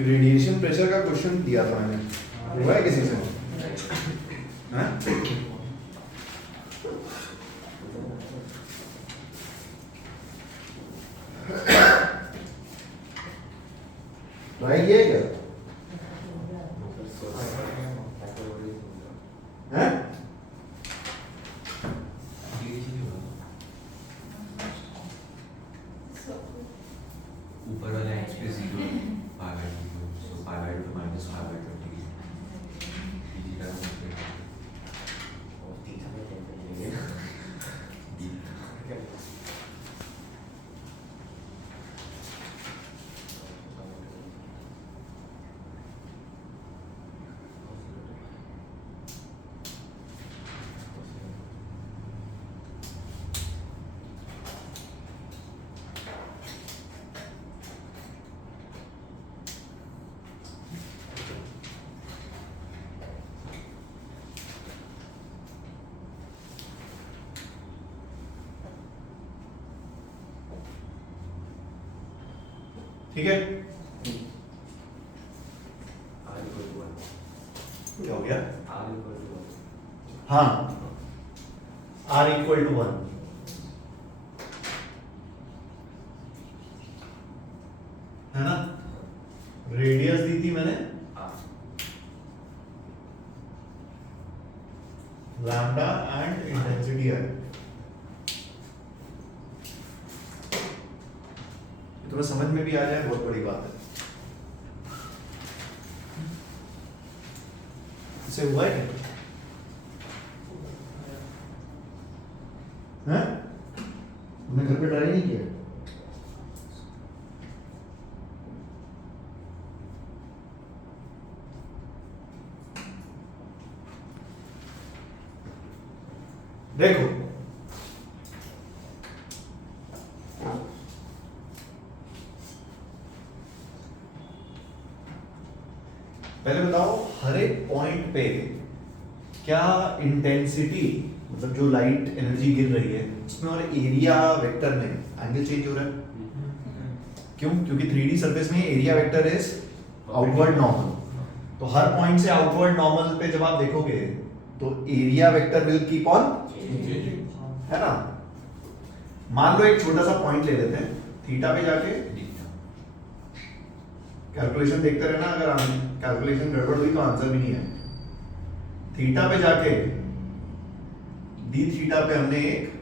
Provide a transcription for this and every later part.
Radiation pressure का question दिया था मैंने, हुआ है किसी से? हाँ? ट्राई किया क्या? हैं? ऊपर वाला एक्स पे 0 pi by 2 so pi by 2 minus pi by 2 degree dt का और 3 समय टेंपरेचर लेंगे ठीक है, क्या हो गया? हाँ, R इक्वल टू 1 है ना? रेडियस दी थी मैंने लैम्डा एंड इंटेंसिटी है। तुम्हें समझ में भी आ जाए बहुत बड़ी बात है। इसे हुआ है क्या? हैं? तुमने घर पे ट्राई नहीं किया? देखो पहले बताओ, हर एक पॉइंट पे क्या इंटेंसिटी, मतलब जो लाइट एनर्जी गिर रही है उसमें और एरिया वेक्टर में एंगल चेंज हो रहा है? क्यों? क्योंकि 3D सरफेस में area vector is outward normal. तो हर पॉइंट से आउटवर्ड नॉर्मल पे जब आप देखोगे तो area vector will keep on, है ना? मान लो एक छोटा सा पॉइंट ले लेते हैं, थीटा पे जाके कैलकुलेशन देखते रहना, अगर कैलकुलेशन गड़बड़ हुई तो आंसर भी नहीं है। थीटा पे जाके डी थीटा पे हमने एक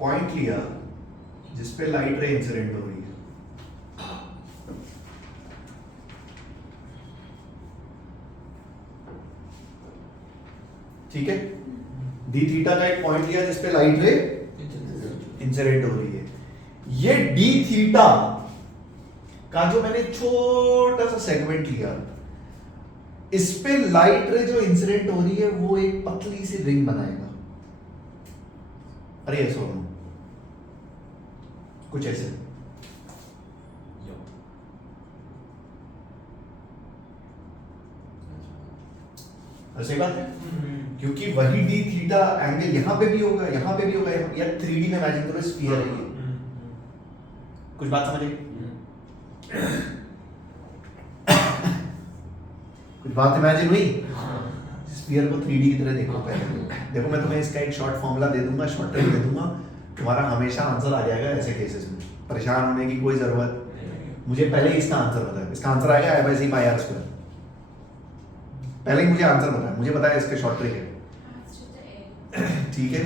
पॉइंट लिया जिस पे लाइट रे इंसिडेंट हो रही है। ठीक है, डी थीटा का एक पॉइंट लिया जिस पे लाइट रे इंसिडेंट हो रही है। ये डी थीटा का जो मैंने छोटा सा सेगमेंट लिया, इस पे लाइट रे जो इंसिडेंट हो रही है वो एक पतली सी रिंग बनाएगा। अरे ऐसा हो कुछ ऐसे, सही बात है, क्योंकि वही डी थीटा एंगल यहां पे भी होगा, यहां पे भी होगा। या 3D में इमेजिन करो, स्फीयर है ये। कुछ बात समझ आई? कुछ बात इमेजिन हुई? स्फीयर को 3D की तरह देखो पहले। देखो मैं तुम्हें इसका एक शॉर्ट फॉर्मूला दे दूंगा, शॉर्ट ट्रिक दे दूंगा, तुम्हारा हमेशा आंसर आ जाएगा। ऐसे केसेस में परेशान होने की कोई जरूरत, मुझे पहले ही इसका आंसर पता है। इसका आंसर आएगा I by C pi are square. पहले ही मुझे आंसर पता है, मुझे पता है इसके शॉर्ट ट्रिक है। ठीक है,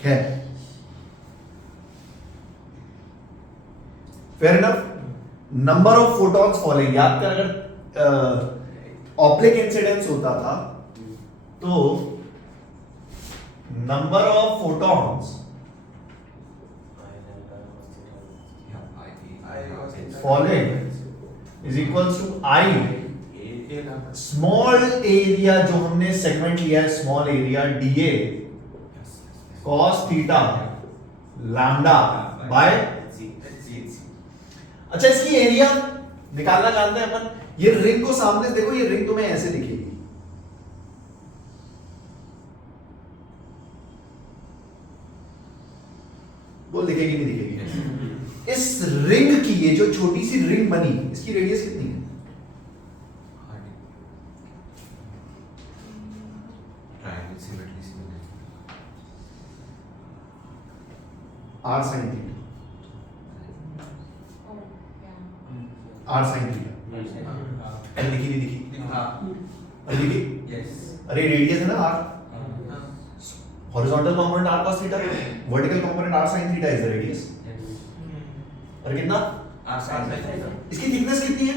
खैर fair enough. Number of photons falling, याद कर, अगर ऑप्लिक इंसिडेंस होता था तो number of photons falling is equals to I small area, जो हमने सेगमेंट लिया है small area, dA cos theta lambda by. अच्छा, इसकी एरिया निकालना जानते हैं अपन। ये रिंग को सामने देखो, ये रिंग तुम्हें ऐसे दिखेगी, बोल दिखेगी नहीं दिखेगी? इस रिंग की, ये जो छोटी सी रिंग बनी, इसकी रेडियस कितनी है? ट्रायंगल सिमेट्री से r sin theta, r sin theta. अरे दिखी नहीं दिखी? अरे दिखी? अरे रेडियस है ना r, horizontal component r cos theta, vertical component r sin theta is the radius. अरे कितना? इसकी थिकनेस कितनी है?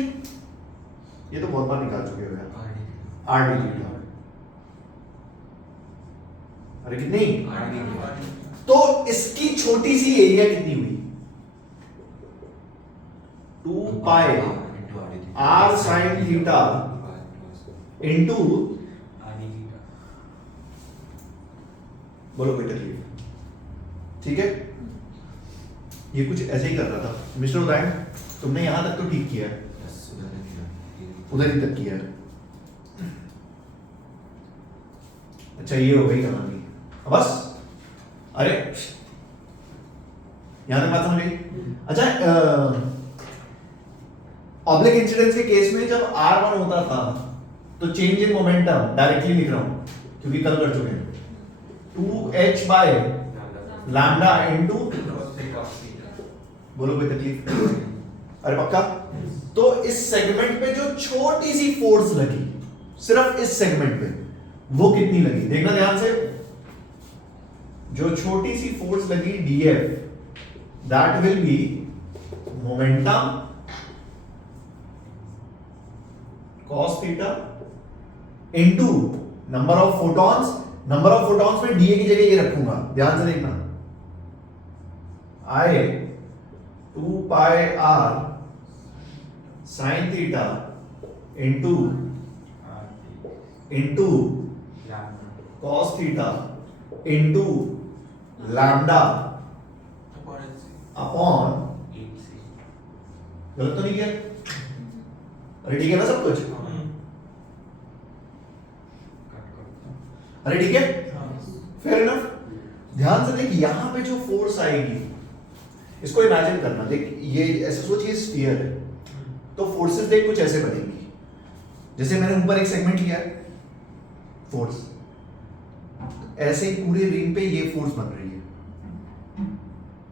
ये तो बहुत बार निकाल चुके हो यार, r d थीटा। अरे कितनी? तो इसकी छोटी सी एरिया कितनी हुई? 2 पाई r sin थीटा इनटू, बोलो कोई तकलीफ? ठीक है, ये कुछ ऐसे ही कर रहा था मिस्टर उदयन, तुमने यहां तक तो ठीक किया है, उधर ही तक किया है। अच्छा ये हो गई कहानी, बस। अरे यहां तक बात समझ गई? अच्छा ऑब्लिक इंसिडेंस के केस में जब r1 होता था तो चेंज इन मोमेंटम डायरेक्टली लिख रहा हूं क्योंकि कल कर चुके हैं, 2h बाय लैम्डा इनटू, बोलो कोई तकलीफ? अरे पक्का? तो इस सेगमेंट पे जो छोटी सी फोर्स लगी, सिर्फ इस सेगमेंट पे, वो कितनी लगी? देखना ध्यान से, जो छोटी सी फोर्स लगी df, that will be momentum cos theta into number of photons. Number of photons में डीए की जगह ये रखूंगा, ध्यान से देखना, I 2 pi r sin theta into cos theta into lambda upon, गलत तो नहीं किया? अरे ठीक है ना सब कुछ? अरे ठीक है, फेयर इनफ। ध्यान से देख, यहां पे जो फोर्स आएगी, इसको इमेजिन करना, देख ये ऐसे सोच, ये स्फीयर है, तो फोर्सेस देख कुछ ऐसे बनेंगी, जैसे मैंने ऊपर एक सेगमेंट लिया है, फोर्स ऐसे ही पूरे रिंग पे ये फोर्स बन रही है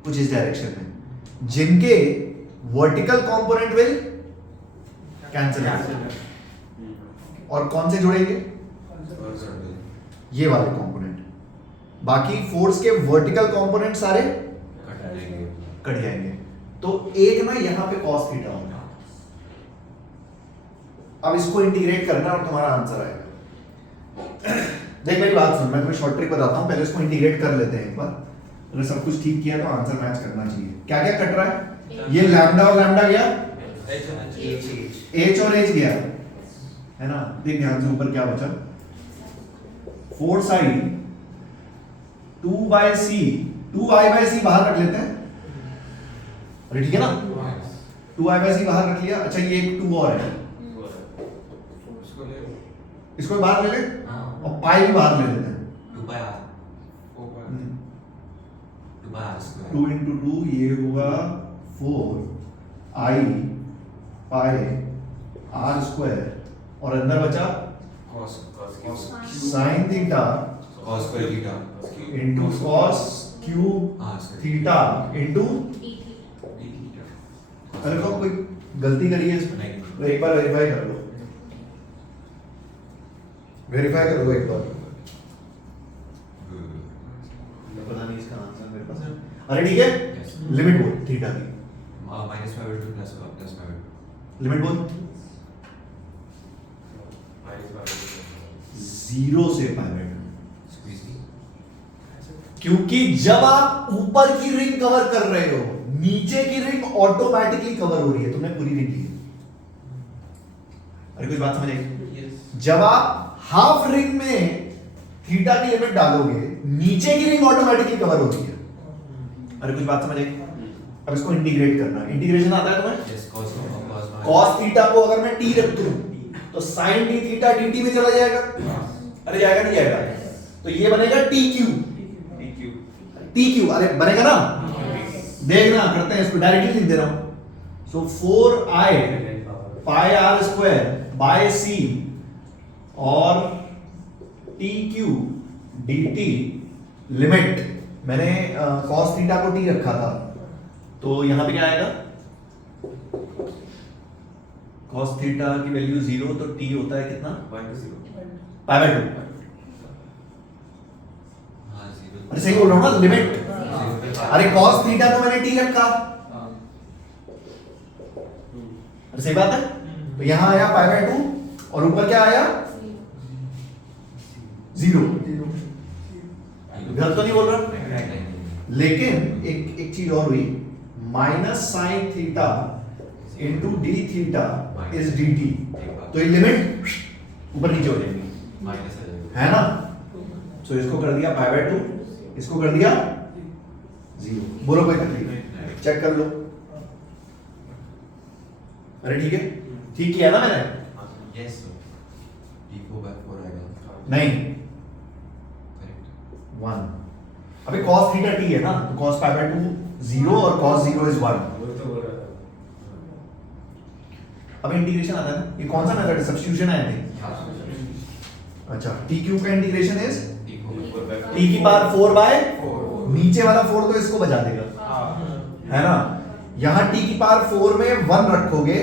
कुछ इस डायरेक्शन में, जिनके वर्टिकल कंपोनेंट विल कैंसिल, और कौन से जुड़ेंगे? ये वाले कंपोनेंट, बाकी फोर्स के वर्टिकल कंपोनेंट सारे कट जाएंगे। तो एक ना यहां पे cos थीटा होगा, अब इसको इंटीग्रेट करना और तुम्हारा आंसर आएगा। देख मेरी बात सुन, मैं तुम्हें शॉर्ट ट्रिक बताता हूं, पहले इसको इंटीग्रेट कर लेते हैं एक बार, अगर सब कुछ ठीक किया तो आंसर मैच करना चाहिए। क्या क्या कट रहा है? ये लैम्डा और लैम्डा गया, h और h गया, है ना? देख ध्यान से, ऊपर क्या बचा? 4 sin 2/c, 2i/c बाहर रख लेते हैं, अरे ठीक है ना? 2i/c बाहर रख लिया। अच्छा ये एक 2 और है, इसको भी बाहर ले ले, और पाई भी बाहर ले लेते हैं, 2 into 2 ये होगा 4i पाई r स्क्वायर, और अंदर बचा sin theta into cos cube theta into, अरे तो कोई गलती करी है इसमें? तो एक बार वेरीफाई कर लो, वेरीफाई कर लो एक बार, पता नहीं इसका आंसर मेरे पास। अरे ठीक है, लिमिट बोल थीटा की, लिमिट बोल 0 से पाई, क्योंकि जब आप ऊपर की रिंग कवर कर रहे हो, नीचे की रिंग ऑटोमेटिकली कवर हो रही है, तुमने पूरी रिंग ली है। अरे कुछ बात समझ आई? जब आप हाफ रिंग में थीटा की लिमिट डालोगे, नीचे की रिंग ऑटोमेटिकली कवर हो रही है। अरे कुछ बात समझ आई? अब इसको इंटीग्रेट करना, इंटीग्रेशन आता है तुम्हें? cos थीटा को अगर मैं t रख दूं तो sin t थीटा dt में चला जाएगा, अरे जाएगा नहीं जाएगा? तो ये बनेगा tq, अरे बनेगा ना? देखना करते हैं, इसको डायरेक्टली लिख दे रहा हूं। So 4i pi are square by C और T Q D T limit, मैंने cos थीटा को t रखा था, तो यहां पे क्या आएगा, cos थीटा की वैल्यू 0, तो t होता है कितना, 1 to 0 पाई बाय 2। हाँ 0 अरे सही बोल रहा हूं ना, लिमिट, अरे cos थीटा तो मैंने t रखा, अरे सही बात है, तो यहां आया पाई बाय 2 और ऊपर क्या आया 0। गलत तो नहीं बोल रहा, लेकिन एक चीज और हुई, minus sine theta into D theta is D T, तो ये लिमिट ऊपर नीचे हो जाएगी, माइनस आ जाएगा है ना। सो इसको कर दिया पाई बाय 2, इसको कर दिया 0। बोलो कोई तकलीफ, चेक कर लो। अरे ठीक है, ठीक किया ना मैंने, यस सर d4/4 आएगा नहीं करेक्ट 1, अबे cos थीटा t है ना, तो cos पाई बाय 2 0 और cos 0 इज 1। अब इंटीग्रेशन आता है ना, ये कौन सा मेथड है, सब्स्टिट्यूशन है नहीं। अच्छा, टी क्यूब का इंटीग्रेशन इज d4/4 टी की पावर 4 बाय, नीचे वाला 4 तो इसको बचा देगा, है ना। यहां टी की पावर 4 में 1 रखोगे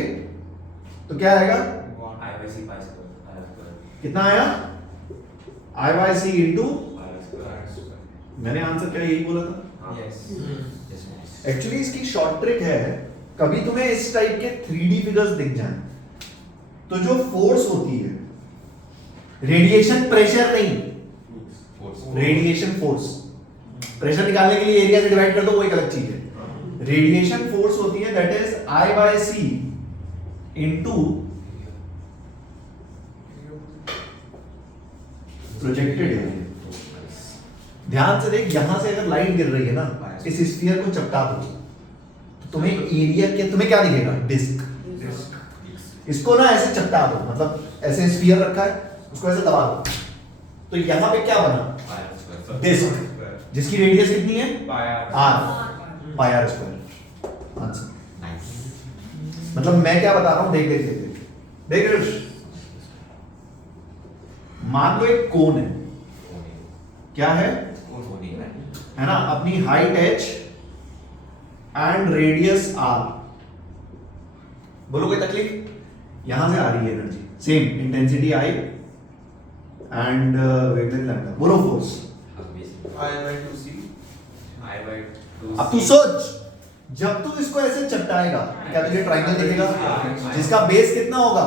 तो क्या आएगा, कितना आया, आई बाय सी इंटू, मैंने आंसर क्या यही बोला था। एक्चुअली इसकी शॉर्ट ट्रिक है, कभी तुम्हें इस टाइप के 3D फिगर्स दिख जाएं तो जो फोर्स होती है, रेडिएशन प्रेशर नहीं, रेडिएशन फोर्स, प्रेशर निकालने के लिए एरिया से डिवाइड कर दो, वो एक अलग चीज है। रेडिएशन फोर्स होती है that is I by c into projected area. ध्यान से देख, यहां से अगर लाइट गिर रही है ना, इस स्फीयर को चपटा दो तो तुम्हें एरिया के, तुम्हें क्या दिखेगा, डिस्क। इसको ना ऐसे चपटा दो, मतलब ऐसे स्फीयर रखा है, उसको ऐसे दबा दो, तो यहां पे क्या बना, डिस्क, जिसकी रेडियस कितनी है, r, pi are square. Answer, मतलब मैं क्या बता रहा हूं, देख देख देख देख, मान लो एक कोन है, क्या है ना, अपनी height h and radius r, बोलो कोई तकलीफ, यहां से आ रही है energy, same intensity I and wavelength lambda, बोलो फोर्स। अब तू सोच, जब तू इसको ऐसे चपटाएगा क्या तुझे ट्रायंगल दिखेगा, जिसका बेस कितना होगा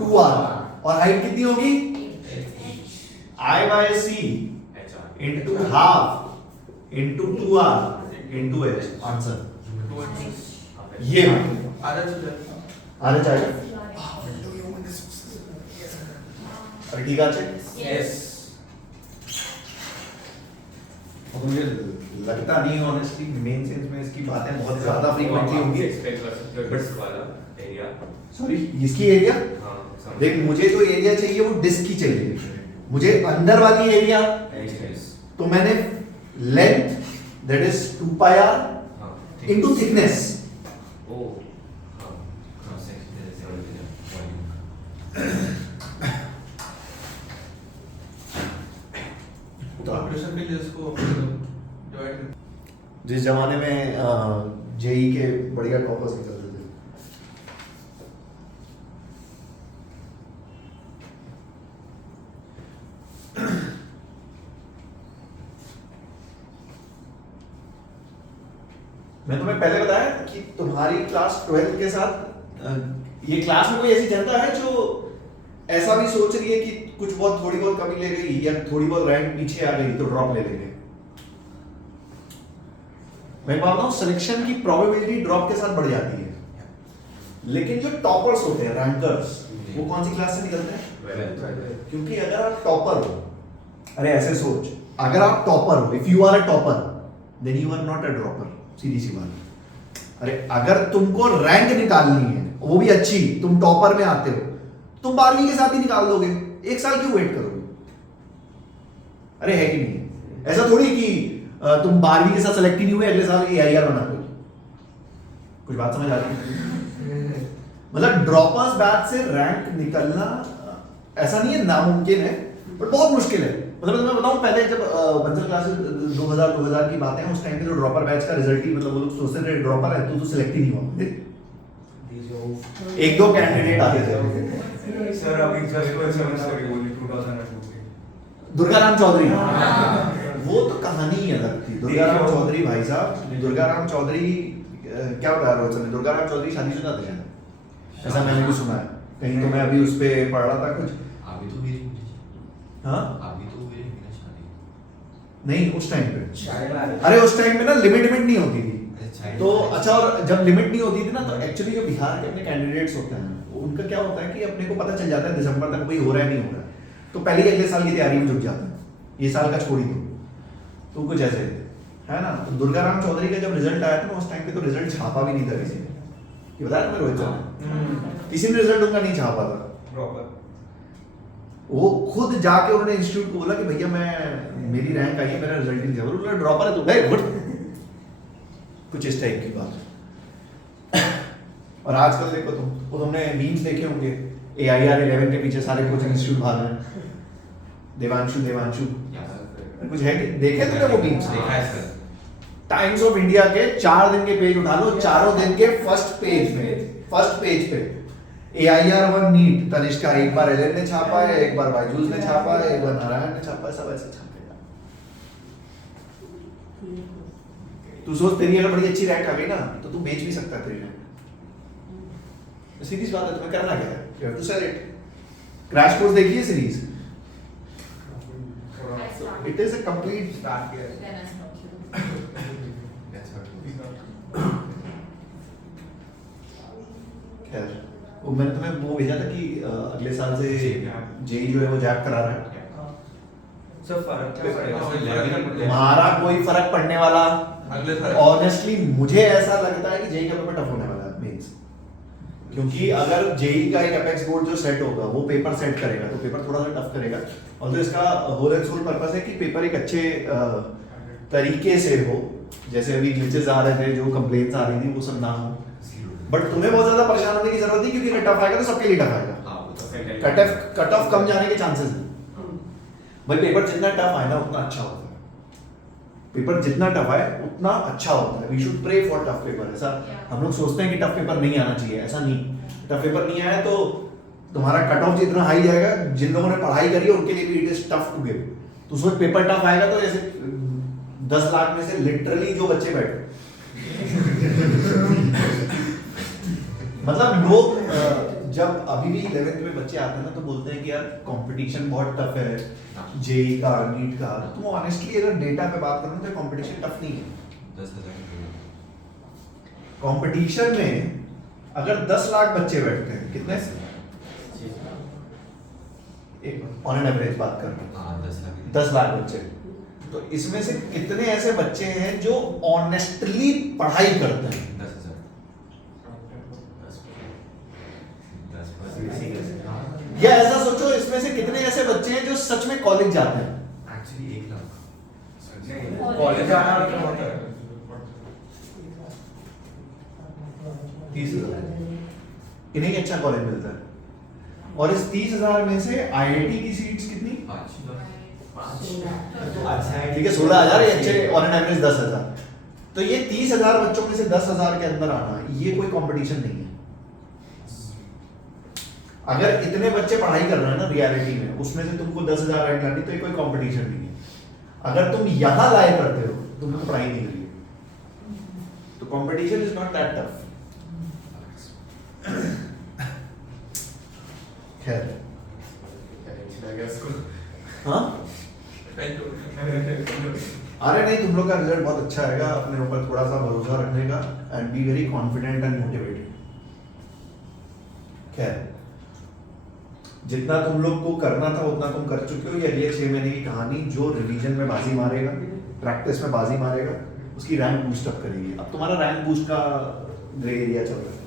2r और हाइट कितनी होगी, I by c into half into 2r into h। Answer ये आरे चाहिए, अरे ठीक है, अब मुझे लगता नहीं ऑनेस्टली, मेन सेंस में इसकी बातें बहुत ज्यादा फ्रीक्वेंटली होंगी। सॉरी, इसकी एरिया देख, मुझे जो एरिया चाहिए वो डिस्क की चाहिए, मुझे अंदर वाली एरिया, तो मैंने length that is 2 pi r into thickness, जिस जमाने में जेई के बढ़िया टॉपर्स निकलते थे, मैं तुम्हें पहले बताया कि तुम्हारी क्लास 12 के साथ ये क्लास में कोई ऐसी जनता है जो ऐसा भी सोच रही है कि कुछ बहुत थोड़ी बहुत कमी ले गई या थोड़ी बहुत रैंक पीछे आ गई तो ड्रॉप ले लेंगे। मैं बात बताऊं, सिलेक्शन की प्रोबेबिलिटी ड्रॉप के साथ बढ़ जाती है, लेकिन जो टॉपर्स होते हैं, रैंकर्स, वो कौन सी क्लास से निकलते हैं, क्योंकि अगर आप टॉपर हो, अरे ऐसे सोच, अगर आप टॉपर हो, if you are a topper then you are not a dropper, सीधी सी बात। अरे अगर तुमको रैंक निकालनी है, वो भी अच्छी, तुम टॉपर में आते हो, तुम 12वीं के साथ ही निकाल दोगे, 1 साल क्यों वेट करोगे, अरे है कि नहीं, ऐसा थोड़ी कि तुम 12वीं के साथ सेलेक्ट ही नहीं हुए, अगले साल AIR बना कोई। कुछ बात समझ आ रही है? मतलब ड्रॉपर्स बैच से रैंक निकलना ऐसा नहीं है नामुमकिन है, पर बहुत मुश्किल है। मतलब मैं बताऊं, पहले जब बंसल क्लासेस 2000 की बातें हैं, उस टाइम पे जो ड्रॉपर बैच का रिजल्ट ही, मतलब वो लोग सोचते थे ड्रॉपर है तो सिलेक्ट ही नहीं हुआ। एक दो कैंडिडेट आते थे। सर अभी जस्ट कोई सेमेस्टर की बोली 2002 की दुर्गाराम चौधरी, वो तो कहानी ही अलग थी। दुर्गाराम चौधरी भाई साहब, दुर्गाराम चौधरी क्या बता रहा हूँ, दुर्गाराम चौधरी शादीशुदा थे शायद, ऐसा मैंने भी सुना है कहीं, तो मैं अभी उस पे पढ़ रहा था कुछ। अभी तो मेरी हाँ अभी तो मेरी शादी नहीं, उस टाइम पे, अरे उस टाइम पे ना लिमिट नहीं होती थी तो अच्छा, और जब लिमिट नहीं होती थी ना, तो एक्चुअली जो बिहार के अपने कैंडिडेट्स होते हैं उनका क्या होता है कि अपने को पता चल जाता है दिसंबर तक भाई हो रहा है नहीं हो रहा है, तो पहले ही अगले साल की तैयारी में जुट जाते हैं, ये साल का छोड़ ही दो, तो कुछ ऐसे है ना। तो दुर्गाराम चौधरी का जब रिजल्ट आया था ना, उस टाइम पे तो रिजल्ट छापा भी नहीं था किसी ने, ये बताया ना रोहित सर, किसी ने रिजल्ट उनका नहीं छापा था प्रॉपर। वो खुद जाके उन्होंने इंस्टीट्यूट को बोला कि भैया मैं, मेरी रैंक आई है, मेरा रिजल्ट नहीं दिया, बोला ड्रॉपर है तो गए गुड, कुछ इस टाइप की बात। और आजकल देखो तुम, वो तुमने मीम्स देखे होंगे, AIR 11 के पीछे सारे कोचिंग इंस्टीट्यूट भाग रहे हैं, देवांशु कुछ है कि देखे तुमने वो मीम्स? देखा है सर। टाइम्स ऑफ इंडिया के 4 दिन के पेज उठा लो, चारों दिन के फर्स्ट पेज पे AIR 1 नीट तनिष्का, एक बार एलन ने छापा है, एक बार बायजूस ने छापा है, एक बार नारायण ने छापा है, सब ऐसे छापेगा। तू सोच, तेरी अगर बड़ी अच्छी रैंक आ गई ना, तो तू बेच भी सकता है तेरी रैंक। सीरीज बात है, तुम्हें करना क्या है, you have to sell it. Crash course देखिए series, it is a complete start किया Then I stopped you. That's what खैर, वो मैंने तुम्हें वो भेजा था कि अगले साल से जेई जो है वो जैक करा रहा है। सर फर्क क्या पड़ेगा? तुम्हारा कोई फर्क पड़ने वाला, अगले साल ऑनेस्टली मुझे ऐसा लगता है कि जेई का पेपर टफ होने वाला है मेंस, क्योंकि अगर जेई का एक एपेक्स बोर्ड जो सेट होगा वो पेपर सेट करेगा तो पेपर थोड़ा सा टफ करेगा, और जो इसका होल एंड सोल पर्पस है कि पेपर एक अच्छे तरीके से हो, जैसे अभी ग्लिचेस आ रहे थे, जो कंप्लेंट्स आ रही थी, वो सब ना हो। बट तुम्हें बहुत ज्यादा परेशान होने की जरूरत नहीं, क्योंकि अगर टफ आएगा तो सबके लिए टफ आएगा, हाँ वो तो कट ऑफ कम जाने के चांसेस हैं। भाई पेपर जितना टफ आए ना उतना अच्छा होता है, पेपर जितना टफ आए उतना अच्छा होता है। We should pray for tough paper. ऐसा हम लोग सोचते हैं कि टफ पेपर नहीं आना चाहिए, ऐसा नहीं। टफ पेपर नहीं आया तो तुम्हारा कट ऑफ जितना हाई जाएगा, जिन लोगों ने पढ़ाई करी है उनके लिए भी it is tough to give. तो उसमें पेपर टफ आएगा तो जैसे 10 लाख में से लिटरली जो बच्चे बैठे मतलब लोग जब अभी भी 11th में बच्चे आते हैं ना तो बोलते हैं कि यार कंपटीशन बहुत टफ है, जेई का, नीट का। तुम ऑनेस्टली अगर डेटा पे बात करो तो कंपटीशन टफ नहीं है। 10,000 कंपटीशन में अगर 10 लाख बच्चे बैठते हैं, कितने ऑन एन एवरेज बात कर रहे हाँ 10 लाख 10 लाख बच्चे, तो इसमें से कितने ऐसे बच्चे हैं जो ऑनेस्टली पढ़ाई करते हैं? 10,000 या ऐसा सोचो, इसमें से कितने ऐसे बच्चे हैं जो सच में कॉलेज जाते हैं? एक्चुअली 1 लाख कॉलेज जाना क्या होता है? 30,000 इन्हें ही अच्छा कॉलेज मिलता है। और इस 30,000 में से आईआईटी की सीट्स कितनी? 5 ठीक है, 16,000 ये अच्छे, ऑन एन एवरेज 10,000। तो ये 30,000 बच्चों में से 10,000 के अंदर आना, ये कोई कंपटीशन नहीं है। अगर इतने बच्चे पढ़ाई कर रहे हैं ना रियलिटी में, उसमें से तुमको 10,000 रैंक लानी, तो ये कोई कंपटीशन नहीं है। अगर तुम यहां लाए करते हो, तुमको पढ़ाई नहीं करी है, तो competition is not that tough. खैर, हाँ अरे नहीं, तुम लोग का रिजल्ट बहुत अच्छा आएगा। अपने ऊपर थोड़ा सा भरोसा रखने का, and be very confident and motivated. खैर, जितना तुम लोग को करना था उतना तुम कर चुके हो। ये अगले 6 महीने की कहानी, जो रिवीजन में बाजी मारेगा, प्रैक्टिस में बाजी मारेगा, उसकी रैंक बूस्ट अप करेगी। अब तुम्हारा रैंक बूस्ट का ग्रे एरिया चल रहा है।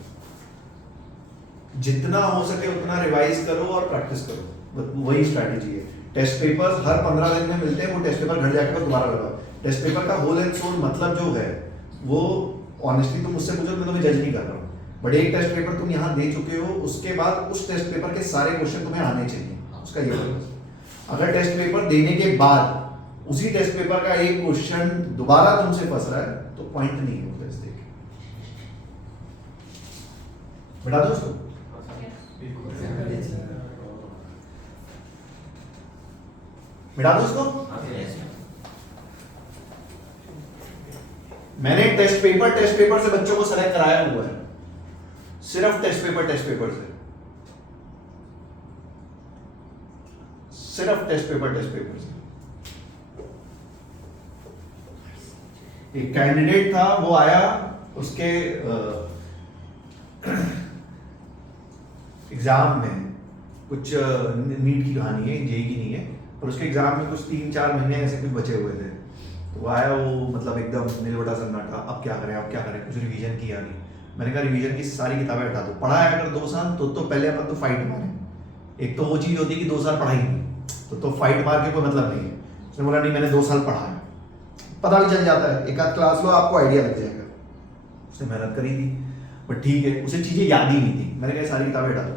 जितना हो सके उतना रिवाइज करो और प्रैक्टिस करो, वही स्ट्रैटेजी है। टेस्ट पेपर्स हर 15 दिन में मिलते हैं, वो टेस्ट पेपर घर जाकर दोबारा लगाओ। टेस्ट पेपर का होल एंड सोल मतलब जो है वो ऑनेस्टली तुम मुझसे पूछो, मैं तुम्हें जज नहीं कर रहा हूँ, बट एक टेस्ट पेपर तुम यहाँ दे चुके हो, उसके बाद उस टेस्ट पेपर के सारे क्वेश्चन तुम्हें आने चाहिए, उसका ये मतलब। अगर टेस्ट पेपर देने के बाद उसी टेस्ट पेपर का एक क्वेश्चन दोबारा तुमसे फंस रहा है तो पॉइंट नहीं है वो टेस्ट देके। बता दो उसको। मिटा दो उसको। मैंने टेस्ट पेपर से बच्चों को सेलेक्ट कराया हुआ है, सिर्फ टेस्ट पेपर से, सिर्फ टेस्ट पेपर से। एक कैंडिडेट था, वो आया, उसके एग्जाम में कुछ नीट की कहानी है, जेई की नहीं है, पर उसके एग्जाम में कुछ 3-4 महीने ऐसे कुछ बचे हुए थे। तो वो आया, वो मतलब एकदम नीलबटा सन्नाटा, अब क्या करें, कुछ रिवीजन किया नहीं। मैंने कहा रिवीजन की सारी किताबें हटा दो, पढ़ा है अगर 2 साल तो पहले अपन तो फाइट मारे। एक तो वो चीज़ होती है कि 2 साल पढ़ाई नहीं तो फाइट मार के कोई मतलब नहीं है। उसने बोला नहीं मैंने 2 साल पढ़ा है, पता भी चल जाता है, एक आध क्लास लो आपको आइडिया लग जाएगा। उसने मेहनत करी थी, बट ठीक है, उसे चीज़ें याद ही नहीं थी। मैंने कहा सारी किताबें हटा दो,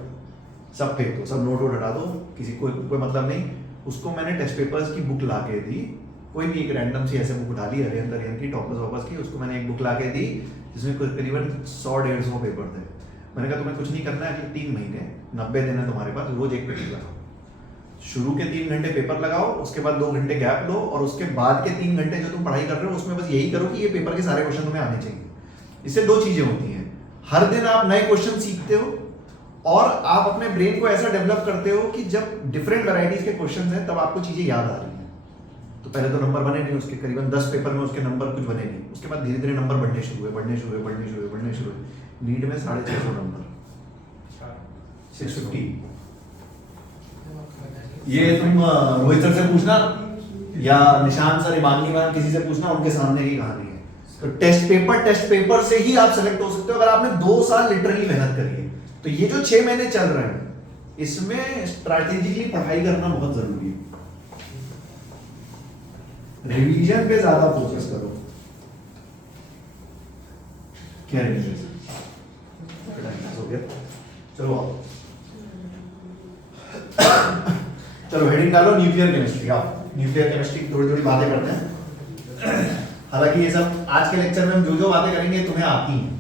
सब फेंक दो, सब नोट हटा दो, किसी को कोई मतलब नहीं। उसको मैंने टेस्ट पेपर्स की बुक ला के दी, कोई भी एक रैंडम सी ऐसे बुक उठा ली, हरियन की टॉपर्स की, उसको मैंने एक बुक ला के दी जिसमें करीबन 100-150 पेपर थे। मैंने कहा तुम्हें कुछ नहीं करना है, अगले 3 महीने 90 दिन है तुम्हारे पास, रोज एक पेपर लगाओ। शुरू के 3 घंटे पेपर लगाओ, उसके बाद 2 घंटे गैप लो, और उसके बाद के 3 घंटे जो तुम पढ़ाई कर रहे हो उसमें बस यही करो कि ये पेपर के सारे क्वेश्चन तुम्हें आने चाहिए। इससे 2 चीजें होती हैं, हर दिन आप नए क्वेश्चन सीखते हो और आप अपने ब्रेन को ऐसा डेवलप करते हो कि जब डिफरेंट वैरायटीज के क्वेश्चन हैं तब आपको चीजें याद आ रही हैं। तो पहले तो नंबर बने नहीं, उसके करीबन 10 पेपर में उसके नंबर कुछ बने नहीं, उसके बाद धीरे धीरे नंबर बढ़ने शुरू हुए। नीट में 650 नंबर, 650। ये तुम रोहित सर से पूछना या निशांत सर, इमानी मैम, किसी से पूछना, उनके सामने की कहानी है। तो टेस्ट पेपर से ही आप सेलेक्ट हो सकते हो अगर आपने 2 साल लिटरली मेहनत करी है। तो ये जो 6 महीने चल रहे हैं इसमें स्ट्रैटेजिकली पढ़ाई करना बहुत जरूरी है। रिवीजन पे ज्यादा फोकस करो। क्या रिवीजन हो गया? चलो आओ, चलो हेडिंग डालो न्यूक्लियर केमिस्ट्री। आओ न्यूक्लियर केमिस्ट्री थोड़ी बातें करते हैं। हालांकि ये सब आज के लेक्चर में हम जो बातें करेंगे तुम्हें आती हैं।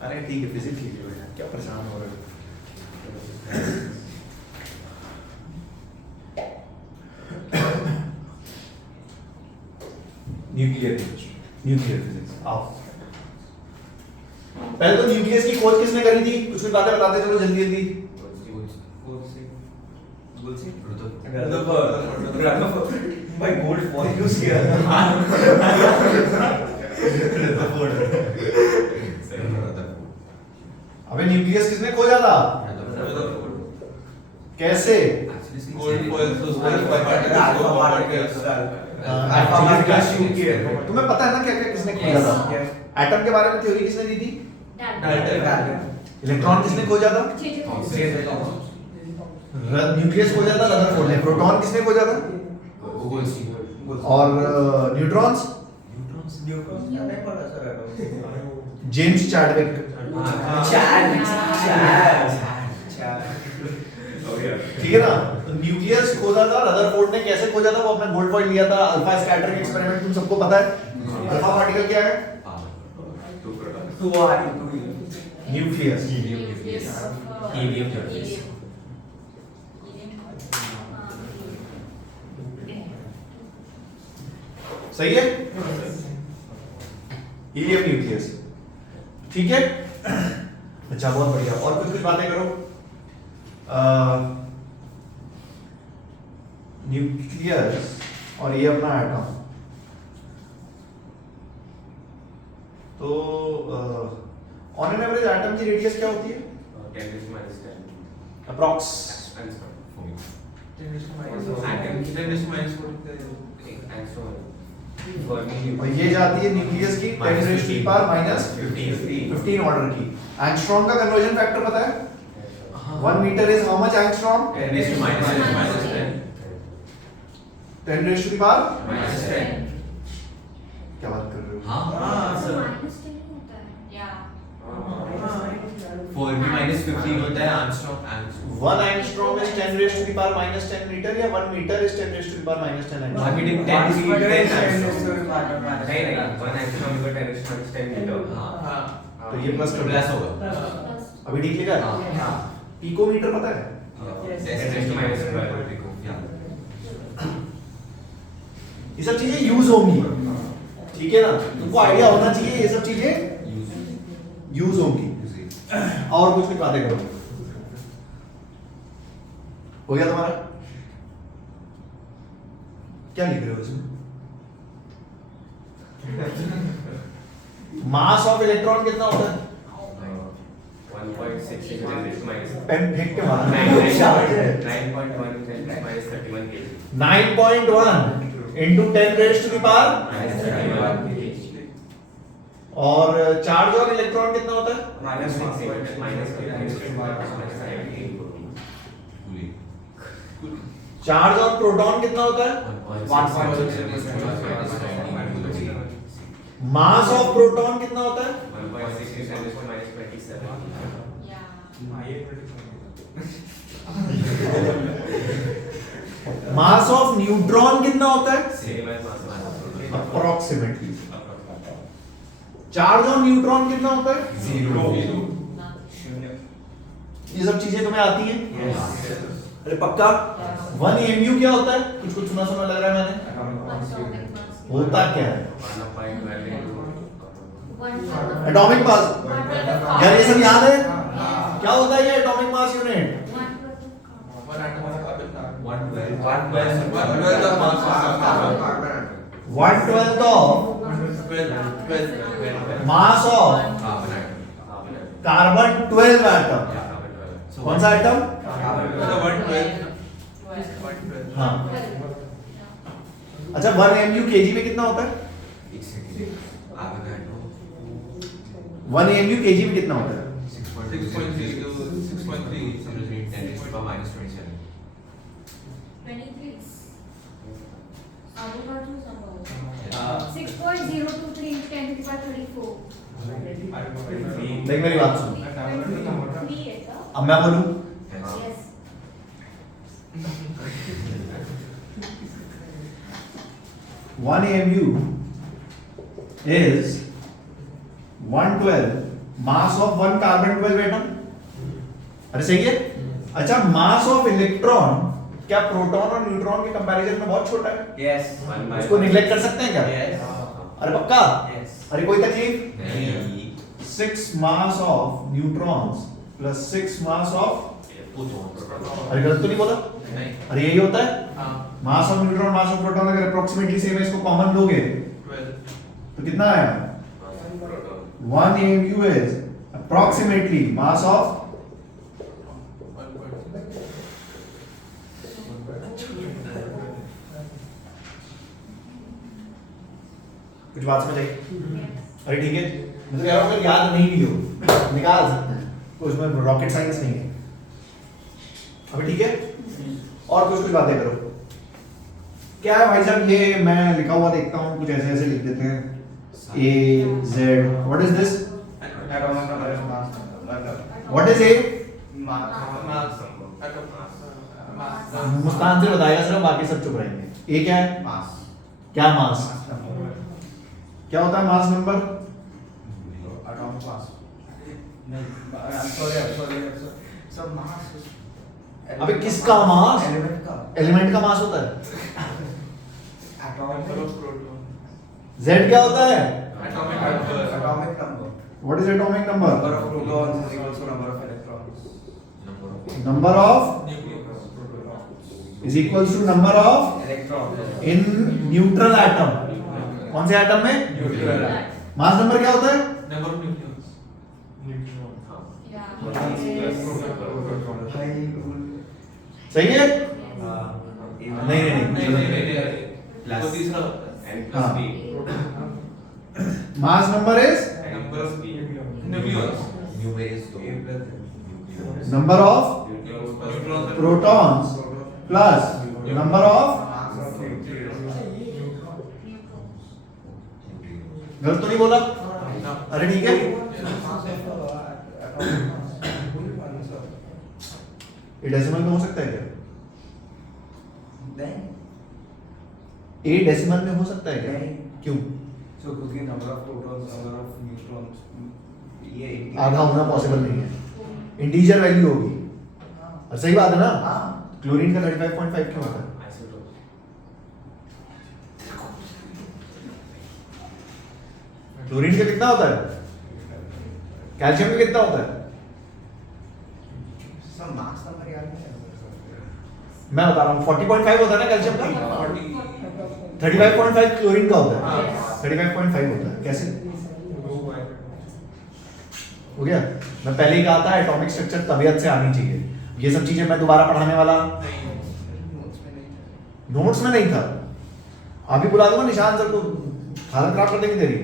अरे ठीक है, फिजिक्स लीजिए बेटा, क्या परेशान हो रहे हो। Nuclear physics. आओ, पहले तो न्यूक्लियस की खोज किसने करी थी, कुछ भी बातें बताते चलो जल्दी जल्दी। भाई गोल्ड फॉर यूज किया अबे न्यूक्लियस किसने खोजा था, कैसे? तुम्हें पता है ना क्या क्या किसने खोजा था? एटम के बारे में थ्योरी किसने दी थी? इलेक्ट्रॉन किसने खोजा था? न्यूक्लियस खोजा था रदरफोर्ड ने। प्रोटॉन किसने खोजा था? और न्यूट्रॉन्स? James Chadwick. ठीक है ना? तो न्यूक्लियस खोजा था रदरफोर्ड ने। कैसे खोजा था? वो अपना गोल्ड फॉइल लिया था, अल्फा स्कैटरिंग एक्सपेरिमेंट तुम सबको पता है। अल्फा पार्टिकल क्या है? न्यूक्लियस। सही है? Helium nucleus. ठीक है, अच्छा बहुत बढ़िया। और कुछ बातें करो। न्यूक्लियस और ये अपना एटम, तो ऑन एन एवरेज एटम की रेडियस क्या होती है? 10 - 10 approx angstrom for me. 10 raised to And minus 10 raised to minus 4 angstrom for me. और ये जाती है न्यूक्लियस की 10 raise to the power minus 15 order की। एंगस्ट्रॉम का कन्वर्जन फैक्टर पता है? 1 metre is how much angstrom? 10 raised to minus 10. 10 raise to the power minus 10. क्या बात कर रहे हो? हाँ सर माइनस 10 होता है या 4 भी minus 15 होता है angstrom. 1 angstrom is 10 raise to the power minus 10 metre या 1 metre is 10 raise to the power minus 10 1 angstrom? meter 10 1 feet meter 10 is 10 angstrom. raised to the power minus नहीं नहीं 1 angstrom equal 10 raised to minus 10 meter. हाँ तो ये plus कर plus होगा. Plus अभी ठीक लिखा है? हाँ पिकोमीटर पता है? 10 raised to minus 12 pico. Yeah. ये सब चीजें यूज होंगी, ठीक है ना? तुमको आइडिया होना चाहिए ये सब चीजें यूज होंगी। और कुछ बातें करो। हो गया तुम्हारा? क्या लिख रहे हो इसमें? मास ऑफ इलेक्ट्रॉन कितना होता है? 1.6 into 10 raised to minus pen फेंक के मारा। 9.1 minus 31 kg. 9.1 into 10 raised to the power Minus 31 kg. और चार्ज और इलेक्ट्रॉन कितना होता है? minus 6 minus 17. चार्ज और प्रोटॉन कितना होता है? 1.6. मास ऑफ प्रोटॉन कितना होता है? 1.6 into 10 raised to minus 27. या मास ऑफ न्यूट्रॉन कितना होता है? Same as mass of proton. Approximately. Charge on neutron कितना होता है? 0. ये सब चीजें तुम्हें आती हैं? Yes. अरे पक्का? 1 mu क्या होता है? कुछ कुछ सुना सुना लग रहा है मैंने। होता क्या है? 1.12 into एटॉमिक मास। यार ये सब याद है? क्या होता है ये atomic mass unit? 1/12 of mass of carbon 12 atom. कौन सा एटम? हाँ। अच्छा 1 mu kg में कितना होता है? 1 mu kg में कितना होता है? 23 Avogadro's number 6.023 into 10 to the power 34 देख मेरी बात सुन। 3 है क्या? अब मैं बोलूं Yes. 1 mu is 1/12 mass of 1 carbon 12 atom। अरे सही है? अच्छा मास ऑफ इलेक्ट्रॉन क्या प्रोटॉन और न्यूट्रॉन के कंपैरिजन में बहुत छोटा है? yes उसको निगलेक्ट कर सकते हैं क्या? yes अरे पक्का? yes अरे कोई तकलीफ? नहीं 6 mass of neutrons plus 6 mass of अरे गलत तो नहीं बोला? नहीं अरे यही होता है? Mass of neutron mass of proton अगर अप्रोक्सीमेटली सेम है इसको कॉमन लोगे तो कितना आया? 1 mu is approximately mass of कुछ बात समझ आई? अरे ठीक है, मैं तो कह रहा हूँ अगर याद नहीं भी हो निकाल सकते हैं, कोई उसमें रॉकेट साइंस नहीं है। अभी ठीक है? और कुछ कुछ बातें करो। क्या है भाई साहब, ये मैं लिखा हुआ देखता हूँ, कुछ ऐसे ऐसे लिख देते हैं A Z, what is this? atomic number is mass What is A? मुस्कान से बताएगा सिर्फ, बाकी सब चुप रहेंगे। A क्या है? mass क्या मास? क्या होता है mass number? atomic mass I'm sorry sir mass अबे किसका मास? element का एलिमेंट का मास होता है। atomic Z क्या होता है? atomic number What is atomic number? number of protons is equal to number of electrons Number of is equals to number of electrons in neutral atom। कौन से एटम में? neutral मास नंबर क्या होता है? सही है? नहीं नहीं। वो तीसरा होता है n हाँ। plus p mass number is number of nucleons numerous तो number of neutrons protons plus number of, गलत तो नहीं बोला? अरे ठीक है, ये डेसिमल में हो सकता है क्या? ए डेसिमल में हो सकता है क्या? नहीं। क्यों? So क्योंकि number of protons, number of neutrons, ये आधा होना पॉसिबल नहीं है, इंटीजर वैल्यू होगी। और सही बात है ना? हाँ। क्लोरीन का 35.5 क्यों होता है? क्लोरीन का कितना होता है? कैल्शियम का कितना होता है? सब मास नंबर याद नहीं है। मैं बता रहा हूँ 40.5 होता है ना कैल्शियम का, 35.5 क्लोरीन का होता है, 35.5 होता है। कैसे हो गया? मैं पहले ही कहा था एटॉमिक स्ट्रक्चर तबीयत से आनी चाहिए। ये सब चीजें मैं दोबारा पढ़ाने वाला नोट्स में नहीं था। अभी बुला दूंगा निशान सर को, हालत खराब कर देंगे तेरी।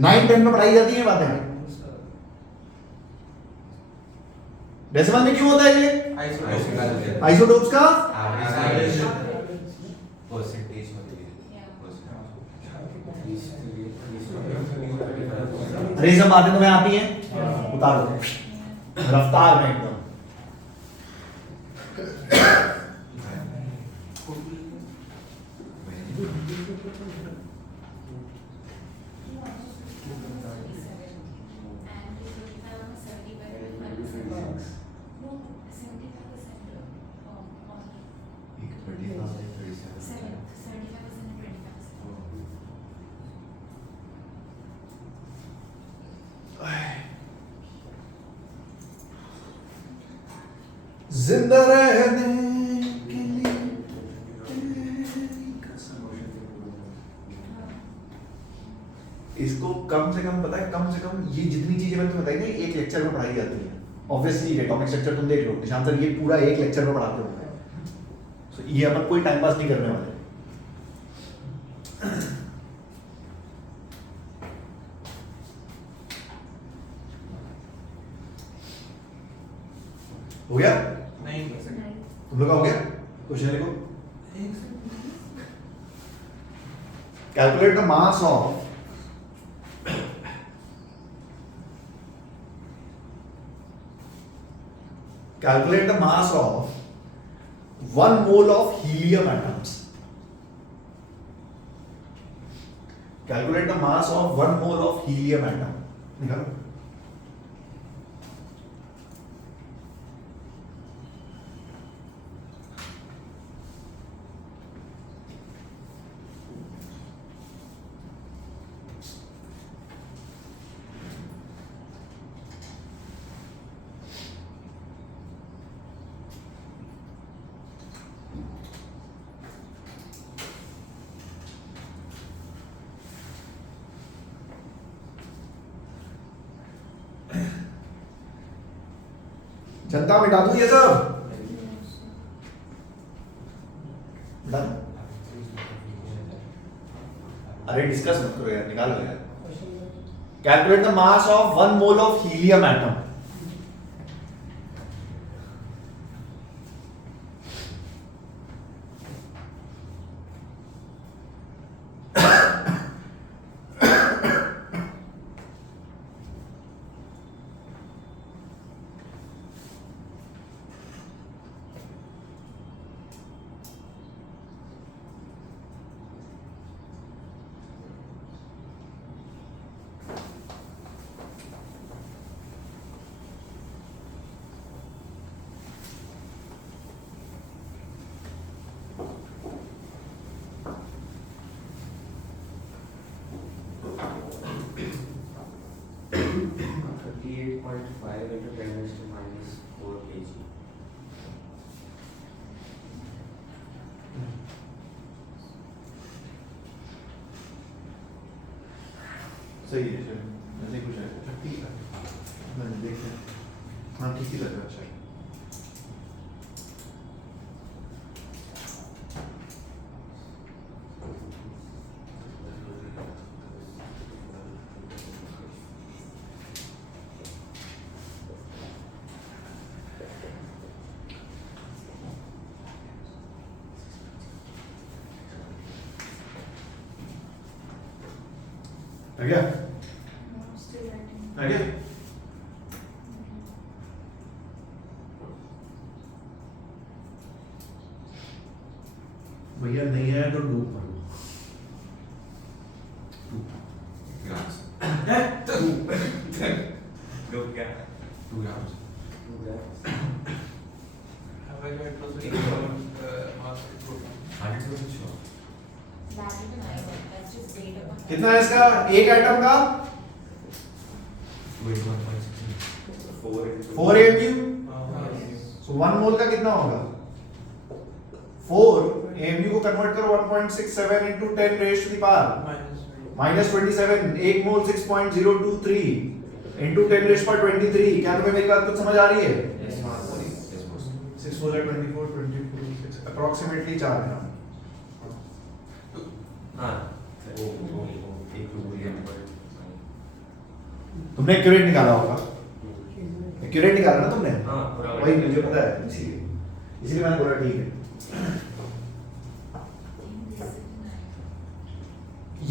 9-10 में पढ़ाई जाती है बातें। डेसिमल में क्यों होता है ये? आइसोटोप्स का एवरेज परसेंटेज अरे ये सब बातें तुम्हें आती हैं? उतार दो रफ्तार में एकदम। जिंदा रहने के लिए इसको कम से कम पता है, कम से कम ये जितनी चीजें मैंने तुम्हें बताई ना एक लेक्चर में पढ़ाई जाती है। ऑब्वियसली एटॉमिक स्ट्रक्चर तुम देख लो निशान सर, ये पूरा एक लेक्चर में पढ़ाते हो। So, ये अपन कोई टाइम पास नहीं करने वाले। हो गया? नहीं तुम लोग का हो गया? क्वेश्चन लिखो। Calculate the mass of calculate the mass of 1 mole of helium atoms. Calculate the mass of 1 mole of helium atom. निकालो। जनता मिटा दूं ये सब? मिटा दूं? अरे डिस्कस मत करो यार, निकालो यार। Calculate the mass of 1 mole of helium atom. सही है, चलो ऐसे ही कुछ है। ठीक है, मैंने देखा। हाँ ठीक ही लग रहा है शायद। आ गया? No, still writing. आ गया? भैया नहीं है तो डूब मारो। Grams Look, yeah. 2 grams Have I got to say mass proton? 100% sure That even I got. That's just data point. कितना है इसका एक एटम का? 2 into 1.6 4 AMU। सो 1 मोल का कितना होगा? 4 AMU को कन्वर्ट करो 1.67 into 10 raised to the power Minus -27। 1 mole 6.023 into 10 raised to 23। क्या तुम्हें मेरी बात कुछ समझ आ रही है? yes boss 6 मोल है 24 24 अप्रोक्सीमेटली 4 ग्राम। हाँ वो एक बोलिए तुमने एक्यूरेट निकाला होगा। एक्यूरेट निकाला ना तुमने? हाँ, पूरा वही मुझे पता है, इसीलिए मैंने बोला ठीक है।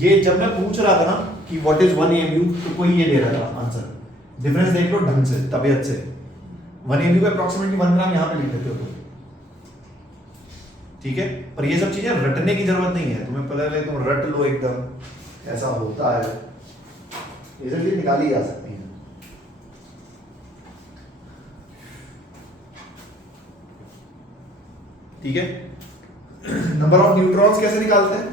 ये जब मैं पूछ रहा था ना कि व्हाट इज 1 AMU तो कोई ये दे रहा था आंसर। डिफरेंस देख लो ढंग से, तबीयत से। 1 AMU को अप्रोक्सीमेटली 1 ग्राम यहाँ पे लिख देते हो तुम, ठीक है? पर ये सब चीजें रटने की जरूरत नहीं है, तुम्हें पता है, तुम रट लो एकदम ऐसा होता है। ये सब चीज निकाली जा सकती है। ठीक है? नंबर ऑफ न्यूट्रॉन्स कैसे निकालते हैं?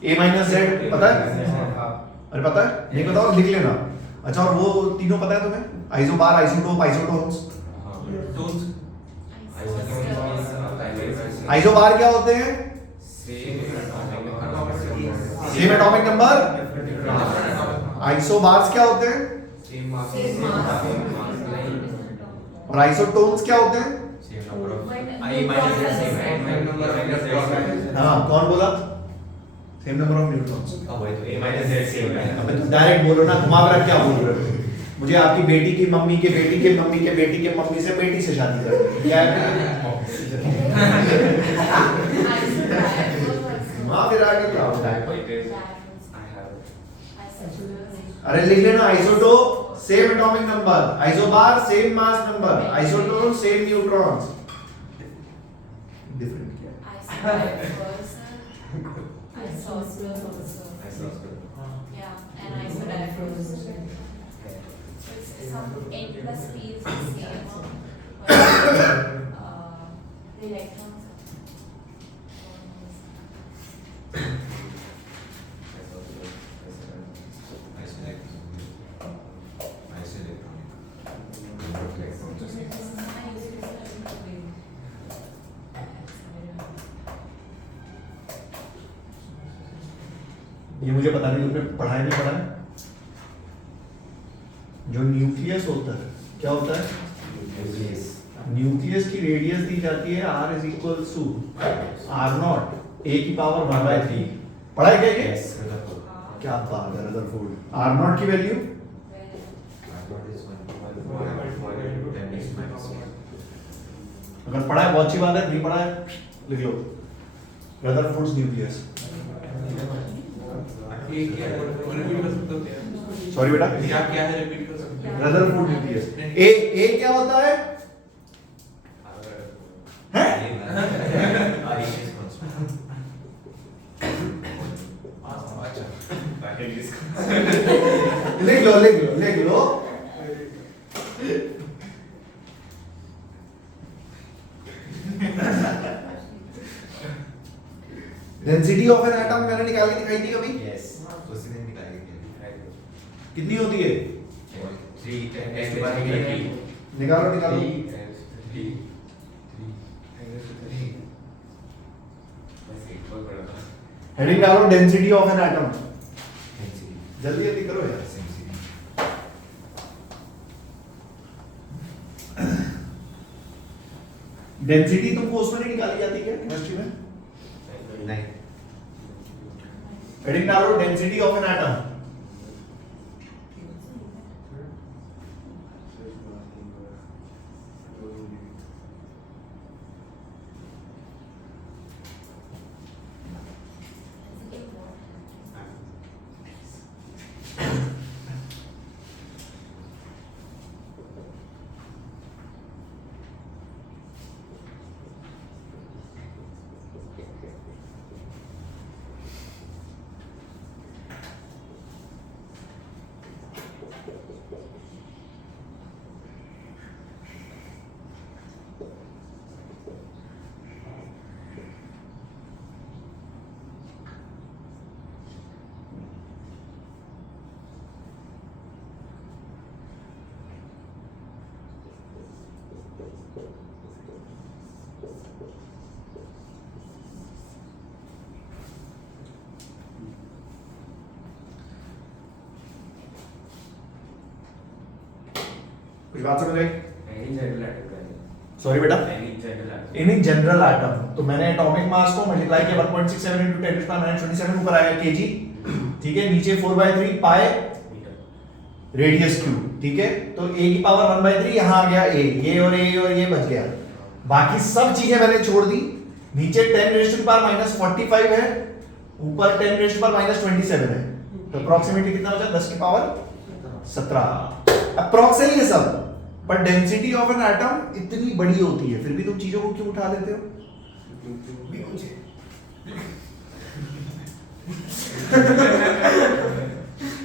A माइनस Z पता है? अरे पता है? नहीं पता और लिख लेना। अच्छा, और वो तीनों पता है तुम्हें? Isobar, isotope, isotones. आइसोबार क्या होते हैं? Same atomic number. आइसोबार्स क्या होते हैं? Same mass. और आइसोटोन्स क्या होते हैं? हाँ, कौन बोला? Same number of neutrons. अबे तुम डायरेक्ट बोलो ना, घुमा कर क्या बोल रहे हो? मुझे आपकी बेटी की मम्मी के बेटी के मम्मी के बेटी के मम्मी से बेटी से शादी करनी है। क्या है? घुमा फिर आगे क्या होता है? अरे लिख लेना, isotope same atomic number, isobar same mass number, isotone same neutrons. Different क्या है? Isosceles also. Yeah, and isodiaphragms. So it's some N plus P is the same, but the electrons. ये मुझे पता नहीं, तुमने पढ़ा है नहीं पढ़ा है? जो न्यूक्लियस होता है क्या होता है? न्यूक्लियस की रेडियस दी जाती है r is equals to r0 a की पावर 1/3। पढ़ा है क्या ये? क्या बात है रदरफोर्ड। r0 की वैल्यू अगर पढ़ा है बहुत अच्छी बात है, नहीं पढ़ा है लिख लो। Rutherford's nucleus. सॉरी बेटा, क्या क्या है रिपीट कर सकते हैं? Rutherford nucleus. ए क्या होता है? हैं? लिख लो लिख लो लिख लो। डेंसिटी ऑफ एन एटम मैंने निकाल के दिखाई थी कभी? कितनी होती है? निकालो निकालो। हेडिंग डालो डेंसिटी ऑफ एन एटम। जल्दी जल्दी करो यार। डेंसिटी तुमको उसमें नहीं निकाली जाती क्या केमिस्ट्री में? नहीं हेडिंग डालो डेंसिटी ऑफ एन एटम। कुछ बात समझ आई? Any general atom का है। सॉरी बेटा, Any general atom। In general atom तो मैंने एटॉमिक मास को मल्टीप्लाई किया 1.67 into 10 27 ऊपर आया केजी, ठीक है, नीचे 4/3 पाई Meter। रेडियस क्यूब, ठीक है, तो a की पावर 1/3 यहाँ आ गया a, ये और ये बच गया, बाकी सब चीजें मैंने छोड़ दी, नीचे 10 raised to the power -45 है, ऊपर 10 raised to the power -27 है, तो अप्रोक्सीमेटली कितना बचा? 10 की पावर 17 अप्रोक्स है ये सब, पर डेंसिटी ऑफ एन एटम इतनी बड़ी होती है, फिर भी तुम चीजों को क्यों उठा लेते हो?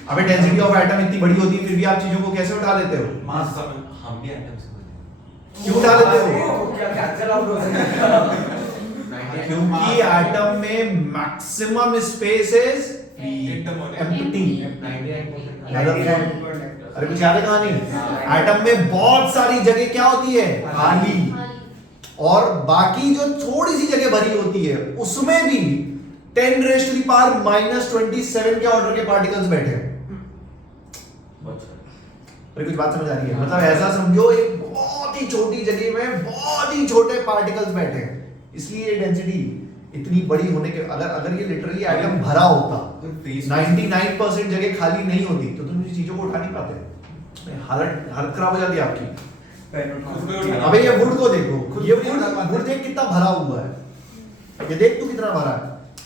अबे डेंसिटी ऑफ एटम इतनी बड़ी होती है, फिर भी आप चीजों को कैसे उठा लेते हो? मास हम भी एटम से बने क्यों उठा लेते हो? क्या कैंसिल आउट हो जाएगा? हैं। क्योंकि एटम में मैक्सिमम स्पेस इज एम्प्टी। अरे कुछ याद है कहानी? एटम में बहुत सारी जगह क्या होती है? खाली। और बाकी जो थोड़ी सी जगह भरी होती है उसमें भी 10 raised to the power -27 के ऑर्डर के पार्टिकल्स बैठे हैं। अरे कुछ बात समझ आ रही है? मतलब ऐसा समझो एक बहुत ही छोटी जगह में बहुत ही छोटे पार्टिकल्स बैठे हैं, इसलिए डेंसिटी इतनी बड़ी होने के अगर ये लिटरली एटम भरा होता, 99% जगह खाली नहीं होती, तो तुम इन चीजों को उठा नहीं पाते। हालत खराब हो जाती है आपकी। अबे ये वुड को देखो, ये वुड देख कितना भरा हुआ है, ये देख तू कितना भरा है,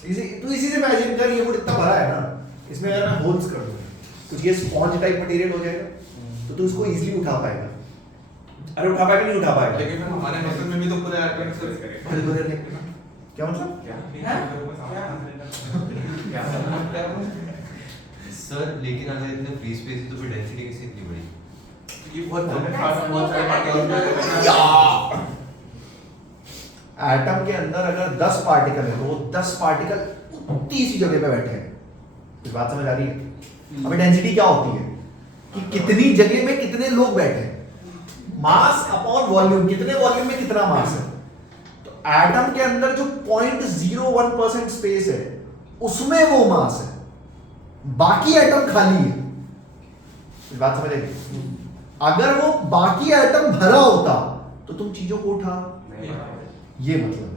इसी से इमेजिन कर, ये वुड इतना भरा है ना, इसमें अगर मैं होल्स कर दूं कुछ ये स्पॉन्ज टाइप मटेरियल हो जाएगा, तो तू इसको इजीली उठा पाएगा। अरे उठा पाएगा नहीं उठा पाएगा? लेकिन फिर हमारे मसल में भी तो पूरे एटम से क्या मतलब? सर लेकिन अगर इतने फ्री स्पेस है तो फिर डेंसिटी कैसे इतनी बड़ी? ये बहुत बहुत सारे पार्टिकल्स एटम के अंदर अगर 10 पार्टिकल है तो वो 10 पार्टिकल उतनी सी जगह पे बैठे हैं। इस बात समझ आ रही है? अभी डेंसिटी क्या होती है कि कितनी जगह में कितने लोग बैठे हैं, मास अपॉन वॉल्यूम, कितने वॉल्यूम में कितना मास है। तो एटम के अंदर जो 0.01% स्पेस है उसमें वो मास है, बाकी एटम खाली है। इस बात समझ आई? अगर वो बाकी एटम भरा होता तो तुम चीजों को उठा, ये मतलब है।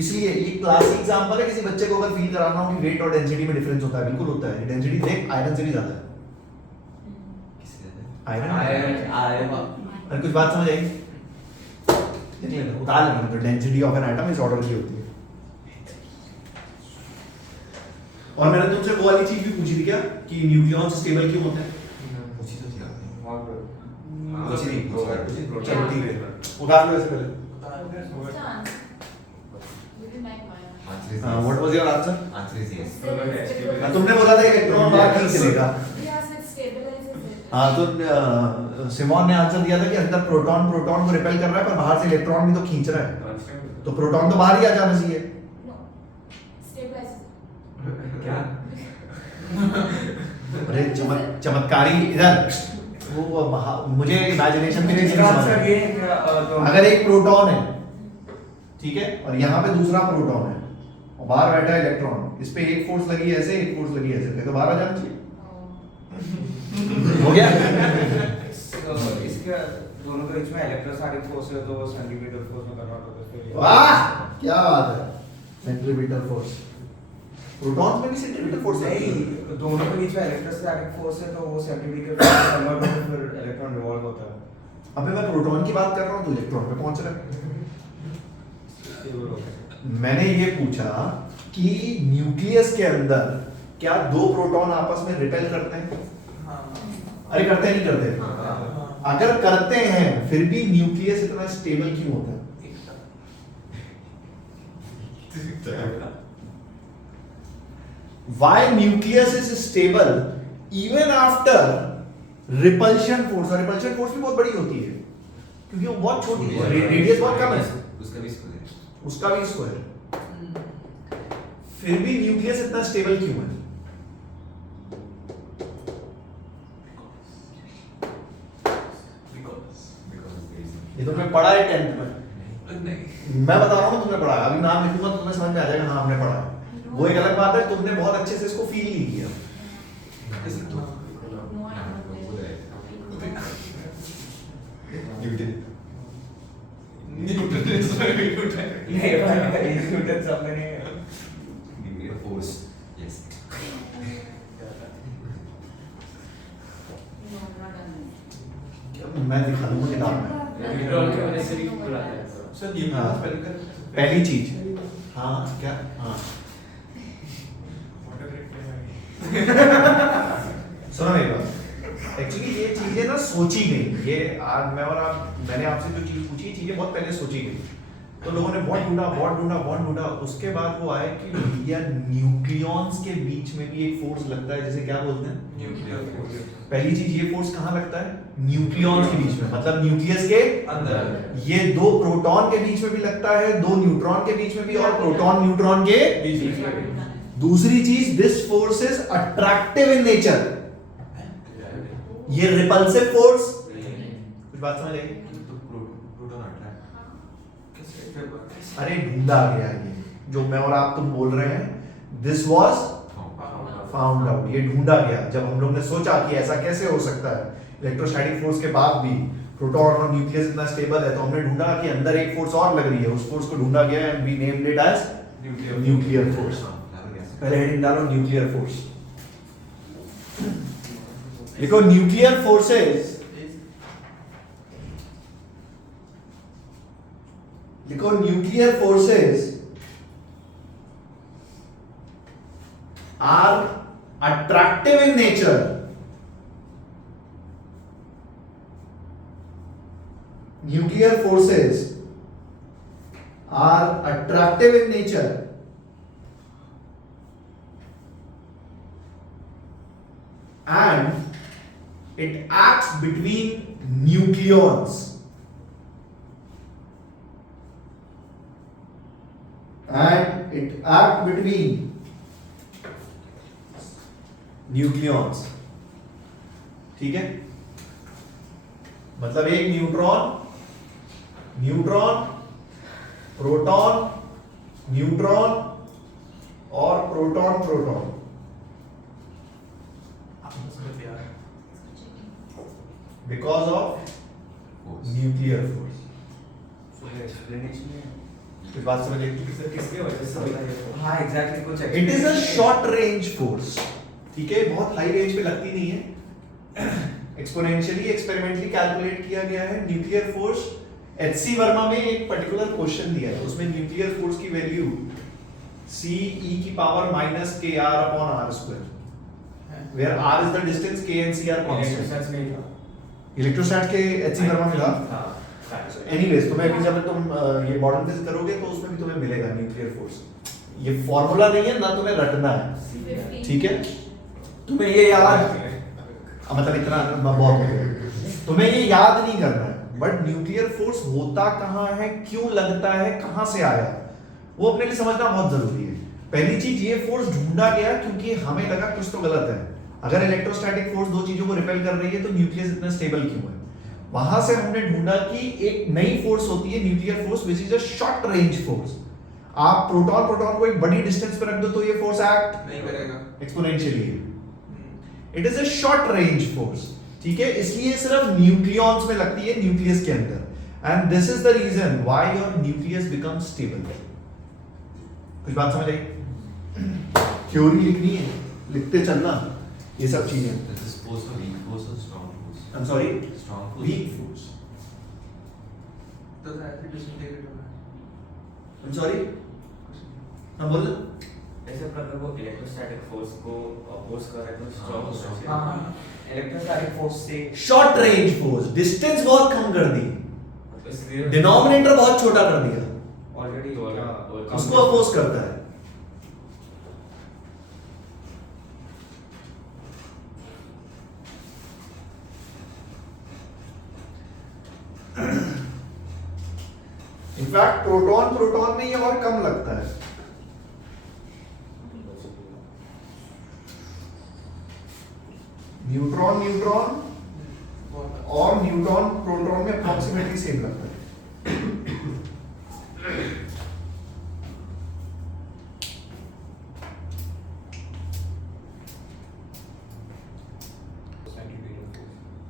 इसलिए ये क्लासिक एग्जांपल है, किसी बच्चे को अगर फील कराना हो कि वेट और डेंसिटी में डिफरेंस होता है, बिल्कुल होता है। डेंसिटी देख, आयरन से भी ज्यादा है। किससे ज्यादा? आयरन आयरन और कुछ बात समझ आई? देख लेना, उतार लेना, तो डेंसिटी ऑफ एन एटम इस ऑर्डर की होती है। और मैंने तुमसे वो वाली चीज भी पूछी थी क्या कि न्यूक्लियॉन्स स्टेबल क्यों होते हैं? पूछी तो थी आपने। कुछ नहीं चलो ठीक है, उतार लो ऐसे पहले। Answer is what was your answer? Answer is yes. तुमने बोला था इलेक्ट्रॉन बाहर नहीं चलेगा। हाँ, तो सिमोन ने आंसर दिया था कि अंदर प्रोटॉन को रिपेल कर रहा है, पर बाहर से इलेक्ट्रॉन भी तो खींच रहा है, तो प्रोटॉन तो बाहर ही आ जाना चाहिए। क्या? अरे चमत्कारी इधर वो मुझे इमेजिनेशन के लिए नहीं समझ आंसर रहा। ये है क्या अगर एक प्रोटॉन है, ठीक है, और यहाँ पे दूसरा प्रोटॉन है और बाहर बैठा है इलेक्ट्रॉन, इस पे एक फोर्स लगी है ऐसे, एक फोर्स लगी है ऐसे, तो बाहर आ जाना चाहिए। हो गया? इसके दोनों के बीच में इलेक्ट्रोस्टैटिक फोर्स है तो वो सेंटीमीटर फोर्स में कन्वर्ट होता है। वाह क्या बात है, सेंट्रीपिटल फोर्स। प्रोटॉन्स में भी सेंट्रीपिटल फोर्स है? नहीं, दोनों के बीच में इलेक्ट्रोस्टैटिक फोर्स है तो वो सेंटीमीटर फोर्स में कन्वर्ट होकर फिर इलेक्ट्रॉन रिवॉल्व होता है। अबे मैं प्रोटॉन की बात कर रहा हूँ, तो इलेक्ट्रॉन पे पहुंच रहा है। स्टेबल होता है। मैंने ये पूछा कि न्यूक्लियस के अंदर क्या दो प्रोटॉन आपस में रिपेल करते हैं? अरे करते हैं, नहीं करते? अगर करते हैं फिर भी न्यूक्लियस इतना स्टेबल क्यों होता है? Why nucleus is stable even after repulsion force? और repulsion force भी बहुत बड़ी होती है क्योंकि वो बहुत छोटी है, रेडियस बहुत कम है, उसका भी स्क्वायर। उसका भी स्क्वायर, फिर भी न्यूक्लियस इतना स्टेबल क्यों है? ये तुमने पढ़ा है 10th में? मैं बता रहा हूँ तुमने पढ़ा है, अभी नाम लिखूंगा तो तुम्हें समझ में आ जाएगा हाँ हमने पढ़ा है। वो एक अलग बात है, तुमने बहुत अच्छे से इसको फील नहीं किया। Newton Newton is Newton. नहीं भाई न्यूटन सब में नहीं है Degree of force. Yes. मैं दिखा दूंगा किताब में न्यूट्रॉन के वजह से भी बुलाते हैं Sir, Newton हाँ। spell कर. पहली चीज हाँ क्या हाँ सुनो मेरी बात एक्चुअली ये चीजें ना सोची गई ये आज मैंने आपसे जो चीज पूछी ये चीजें बहुत पहले सोची गई तो लोगों ने बहुत ढूंढा उसके बाद वो आए कि भैया न्यूक्लियॉन्स के बीच में भी एक फोर्स लगता है जिसे क्या बोलते हैं Nuclear force. पहली चीज ये फोर्स कहाँ लगता है न्यूक्लियॉन्स के बीच में मतलब न्यूक्लियस के अंदर. ये दो प्रोटॉन के बीच में भी लगता है दो न्यूट्रॉन के बीच में भी और प्रोटॉन न्यूट्रॉन के दूसरी चीज this force is attractive in nature ये रिपल्सिव फोर्स कुछ बात समझ आई तो प्रोटॉन अट्रैक्ट. अरे ढूंढा गया ये जो मैं और आप तुम बोल रहे हैं दिस वाज फाउंड आउट ये ढूंढा गया जब हम लोग ने सोचा कि ऐसा कैसे हो सकता है इलेक्ट्रोस्टैटिक फोर्स के बाद भी प्रोटॉन और न्यूक्लियस इतना स्टेबल है तो हमने ढूंढा कि अंदर एक फोर्स और लग रही है उस फोर्स को ढूंढा गया and we named it as nuclear force पहले हेडिंग डालो न्यूक्लियर फोर्स देखो न्यूक्लियर फोर्सेस देखो nuclear forces are attractive in nature nuclear forces are attractive in nature and it acts between nucleons ठीक है मतलब एक न्यूट्रॉन प्रोटॉन न्यूट्रॉन और proton because of nuclear force explanation है इस बात समझ किसके वजह से होता है हाँ एग्जैक्टली कुछ it is a short range force ठीक है बहुत हाई रेंज पे लगती नहीं है एक्सपोनेंशियली एक्सपेरिमेंटली कैलकुलेट किया गया है न्यूक्लियर फोर्स एचसी वर्मा में एक पर्टिकुलर क्वेश्चन दिया है उसमें न्यूक्लियर फोर्स की वैल्यू C e की power minus k r upon r square where r is the distance k and c are constant में था इलेक्ट्रोस्टैट के एचसी वर्मा में था हाँ एनीवेज तुम्हें अभी जब तुम ये मॉडर्न फिजिक्स करोगे तो उसमें भी तुम्हें मिलेगा न्यूक्लियर फोर्स ये फॉर्मूला नहीं है ना तुम्हें रटना है ठीक है तुम्हें ये याद मतलब इतना बहुत हो गया तुम्हें ये याद नहीं करना है बट न्यूक्लियर फोर्स होता कहाँ है क्यों लगता है कहाँ से आया वो अपने लिए समझना बहुत जरूरी है पहली चीज ये फोर्स ढूंढा गया क्योंकि हमें लगा कुछ तो गलत है अगर इलेक्ट्रोस्टैटिक फोर्स दो चीजों को रिपेल कर रही है तो न्यूक्लियस इतना स्टेबल क्यों है वहां से हमने ढूंढा कि एक नई फोर्स होती है nuclear force which is a short range force आप प्रोटॉन को एक बड़ी डिस्टेंस पे रख दो तो ये फोर्स एक्ट नहीं करेगा. Exponentially it is a short range force ठीक है इसलिए सिर्फ न्यूक्लियॉन्स में लगती है न्यूक्लियस के अंदर and this is the reason why your nucleus become stable कुछ बात समझ आई थ्योरी लिखनी है लिखते चलना ये सब चीजें This is force or weak force or strong force? I am sorry Strong force. Weak force तो ऐसे डिसइंटीग्रेट होगा. आई एम सॉरी हां बोल ऐसे अगर वो इलेक्ट्रोस्टैटिक फोर्स को अपोज कर रहे तो हाँ, स्ट्रॉन्ग हाँ इलेक्ट्रोस्टैटिक फोर्स से शॉर्ट रेंज फोर्स डिस्टेंस बहुत कम कर दी इसलिए डिनोमिनेटर बहुत छोटा कर दिया ऑलरेडी उसको अपोज करता है इनफैक्ट प्रोटॉन में ये और कम लगता है न्यूट्रॉन और न्यूट्रॉन प्रोटॉन में अप्रॉक्सीमेटली सेम लगता है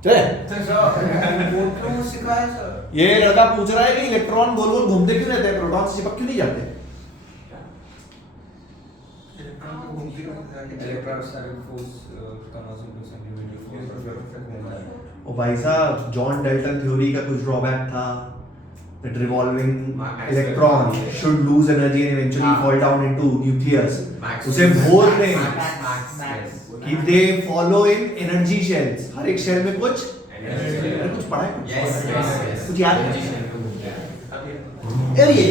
वो सिखाया सर। ये लड़का पूछ रहा है कि इलेक्ट्रॉन गोल गोल घूमते क्यों रहते हैं, प्रोटॉन से चिपक क्यों नहीं जाते? इलेक्ट्रॉन को घूमती रहती है। Electrostatic force converts into centimetre force. ओ भाई साहब, जॉन डाल्टन थ्योरी का कुछ ड्रॉबैक था that revolving electron should lose energy and eventually fall down into nucleus. उसे बोर ने कि they follow in energy shells. हर एक शेल में कुछ अरे कुछ पढ़ा है कुछ याद है? अरे ये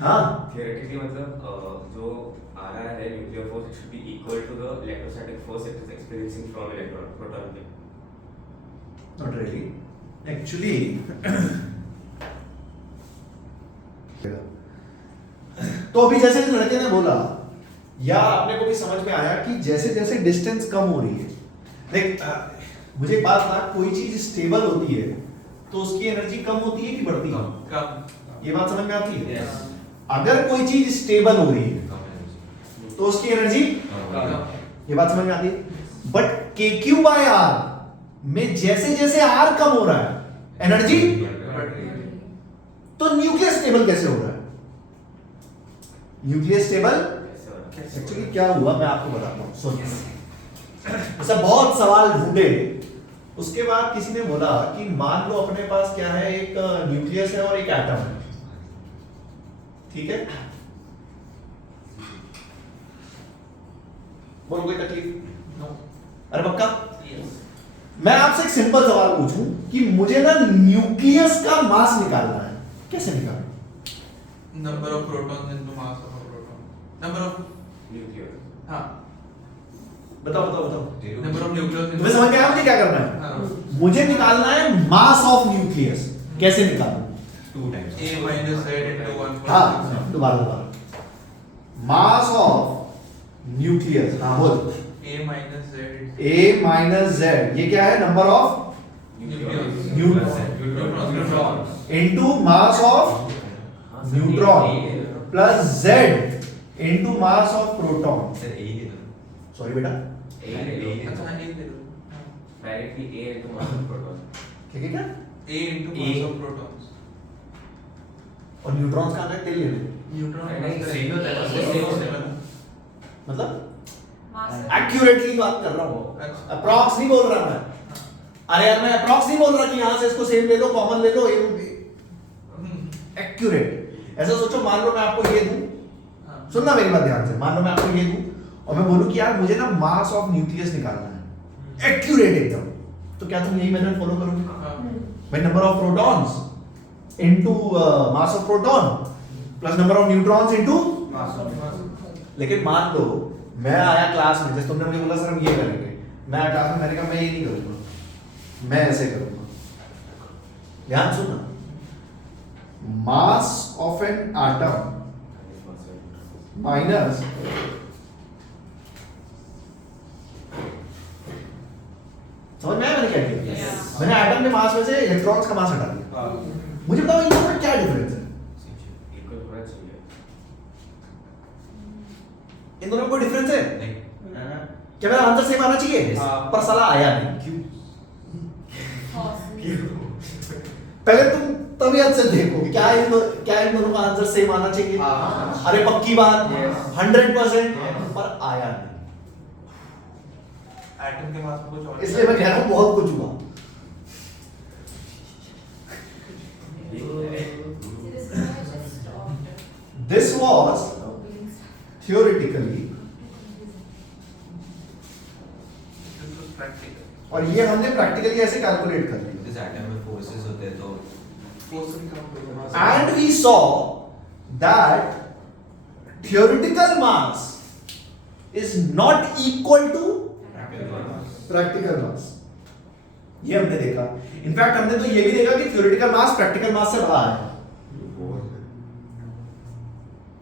हाँ theoretically मतलब जो आ रहा है nuclear force it should be equal to the electrostatic force it is experiencing from electron proton पे. not really actually तो अभी जैसे इस लड़के ने बोला या आपने को भी समझ में आया कि जैसे जैसे डिस्टेंस कम हो रही है, देख मुझे एक बात ना, कोई चीज स्टेबल होती है तो उसकी एनर्जी कम होती है कि बढ़ती है? कम। ये बात समझ में आती है? Yes. अगर कोई चीज स्टेबल हो रही है तो उसकी एनर्जी, ये बात समझ में आती है? बट KQ/R में जैसे जैसे R कम हो रहा है एनर्जी, तो न्यूक्लियस स्टेबल कैसे हो रहा है? न्यूक्लियस स्टेबल एक्चुअली क्या हुआ मैं आपको बताता हूं, सुन। ऐसा बहुत सवाल ढूंढे, उसके बाद किसी ने बोला कि मान लो अपने पास क्या है, एक न्यूक्लियस है और एक एटम है, ठीक है? बोलो कोई तकलीफ? अरे पक्का? मैं आपसे एक सिंपल सवाल पूछूं कि मुझे ना न्यूक्लियस का मास निकालना है, कैसे निकालना? Number of protons into mass of a proton. Number of nuclear. हाँ. बताओ बताओ बताओ। Number of nucleons. तुम्हें समझ में आया मुझे क्या करना है? हाँ. मुझे निकालना है मास ऑफ न्यूक्लियस, कैसे निकालूं? 2 times. A minus Z into 1. हाँ दोबारा मास ऑफ न्यूक्लियस, हाँ बोल। A minus Z. A minus Z, ये क्या है? Number of Neutrons. Into mass of neutron plus Z into mass of proton. Sir, A है ना? सॉरी बेटा, A अच्छा हाँ, A ले लो. directly A into mass of proton. क्या क्या क्या? A into mass of protons. और न्यूट्रॉन्स कहाँ गए? तेल ले ले। Neutron. नहीं, same होता है. मतलब Mass of- एक्यूरेटली बात कर रहा हूँ, अच्छा. अप्रॉक्स नहीं बोल रहा मैं। अरे यार मैं अप्रॉक्स नहीं बोल रहा कि यहाँ से इसको सेम ले लो, कॉमन ले लो, एक्यूरेट। ऐसा सोचो, मान लो मैं आपको ये दूं, हाँ. सुनना मेरी बात ध्यान से, मान लो मैं आपको ये दूं और मैं बोलूं कि यार मुझे ना मास ऑफ न्यूक्लियस निकालना है, एक्यूरेट एकदम, तो क्या तुम यही मेथड फॉलो करोगे? हाँ. भाई number of protons into mass of proton plus number of neutrons into. लेकिन मान लो मैं आया क्लास में, जैसे तुमने मुझे बोला सर हम ये करेंगे, मैं आया क्लास में, मैंने कहा मैं ये नहीं करूंगा, मैं ऐसे करूंगा। ध्यान सुनना, mass of an atom minus समझ में आया मैंने क्या किया? Yes. मैंने एटम के मास में से इलेक्ट्रॉन्स का मास हटा दिया। मुझे बताओ इन दोनों में क्या डिफरेंस है? Equal होना चाहिए. इन दोनों में कोई डिफरेंस है? नहीं. क्या मेरा आंसर सेम आना चाहिए? हाँ। पर साला आया नहीं, क्यों? Forces. पहले तुम तबीयत से देखो क्या इन दोनों का आंसर सेम आना चाहिए? हाँ। अरे पक्की बात, Yes. 100%, पर आया नहीं। एटम के मास में कुछ और. इसलिए मैं कह रहा हूँ बहुत कुछ हुआ। See, this is why I just stopped. This was theoretically, This was practical. और ये हमने प्रैक्टिकली ऐसे कैलकुलेट कर लिया। This atom में forces होते हैं तो Force भी count होगा. And we saw that theoretical mass is not equal to practical mass. ये हमने देखा। इनफैक्ट हमने तो ये भी देखा कि theoretical mass practical mass से बड़ा है।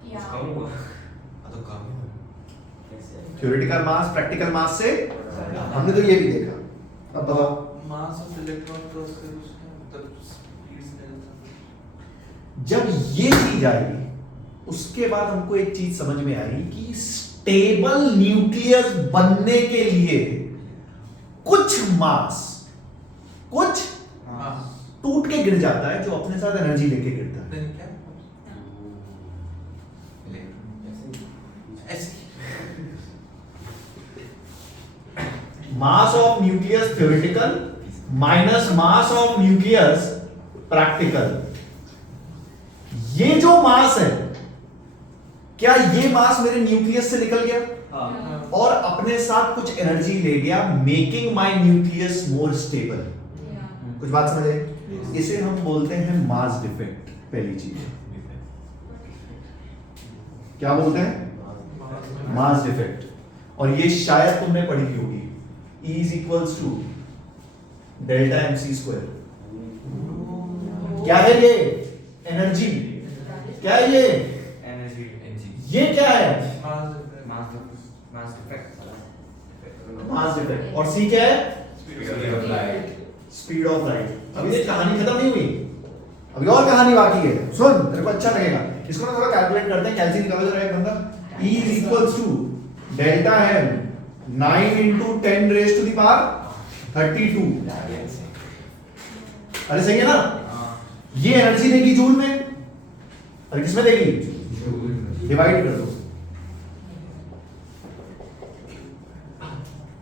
Yeah. कम हुआ. हाँ तो कम है. कैसे? theoretical mass practical mass से हमने तो ये भी देखा। अब बताओ, Mass of electron plus उसका मतलब speed से जब ये चीज आई उसके बाद हमको एक चीज समझ में आई कि स्टेबल न्यूक्लियस बनने के लिए कुछ मास कुछ हाँ टूट के गिर जाता है जो अपने साथ एनर्जी लेके गिरता है। then क्या ऐसे mass of nucleus theoretical minus mass of nucleus practical. ये जो मास है क्या ये मास मेरे न्यूक्लियस से निकल गया हाँ और अपने साथ कुछ एनर्जी ले गया, making my nucleus more stable. Yeah. कुछ बात समझ आई? इसे हम बोलते हैं मास डिफेक्ट। पहली चीज क्या बोलते हैं? Mass defect. और ये शायद तुमने पढ़ी होगी, E is equals to delta mc square. क्या है ये? एनर्जी। क्या है ये? एनर्जी ये क्या है? मास इफेक्ट मास डिफेक्ट। और C क्या है? Speed of light. Speed of light. अभी ये कहानी खत्म नहीं हुई, अभी और कहानी बाकी है। सुन, तेरे को अच्छा लगेगा। इसको ना थोड़ा कैलकुलेट करते हैं। कैलसी निकालो जरा एक बंदा। E is equals to delta m 9 into 10 raised to the power 32। अरे सही है ना? ये एनर्जी देगी जूल में, अरे किसमें देगी? डिवाइड कर दो।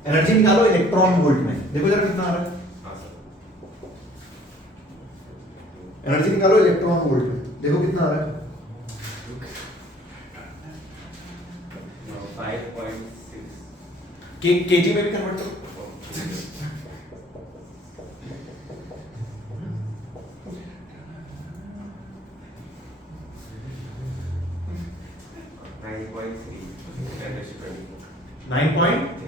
एनर्जी निकालो इलेक्ट्रॉन वोल्ट में। देखो जरा कितना आ रहा है। एनर्जी निकालो इलेक्ट्रॉन वोल्ट में, देखो कितना आ रहा है। 5.6. केजी में भी कन्वर्ट करो। 9.3. 9.3।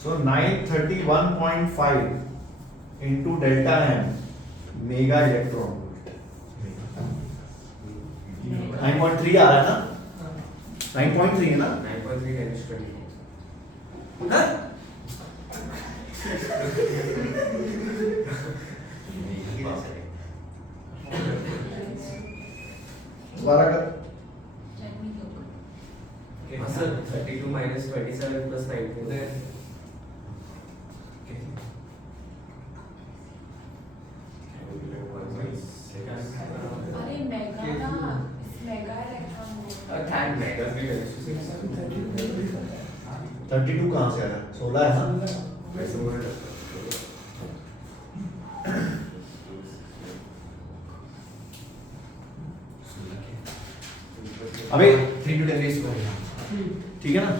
So 931.5 into delta m mega electron volt. 9.3 आ रहा है ना? 9.3 है ना? 9.3 10 to 24. हाँ? दोबारा कर। Let me look. Sir, 32 minus 27 plus 19. अरे मेगा ना, mega electron volt. Thank megas भी 10 to 6. 32 कहाँ से आया? 16 है ना? वैसे बोल रहा अबे 3 to 10 raised to 4, ठीक है ना?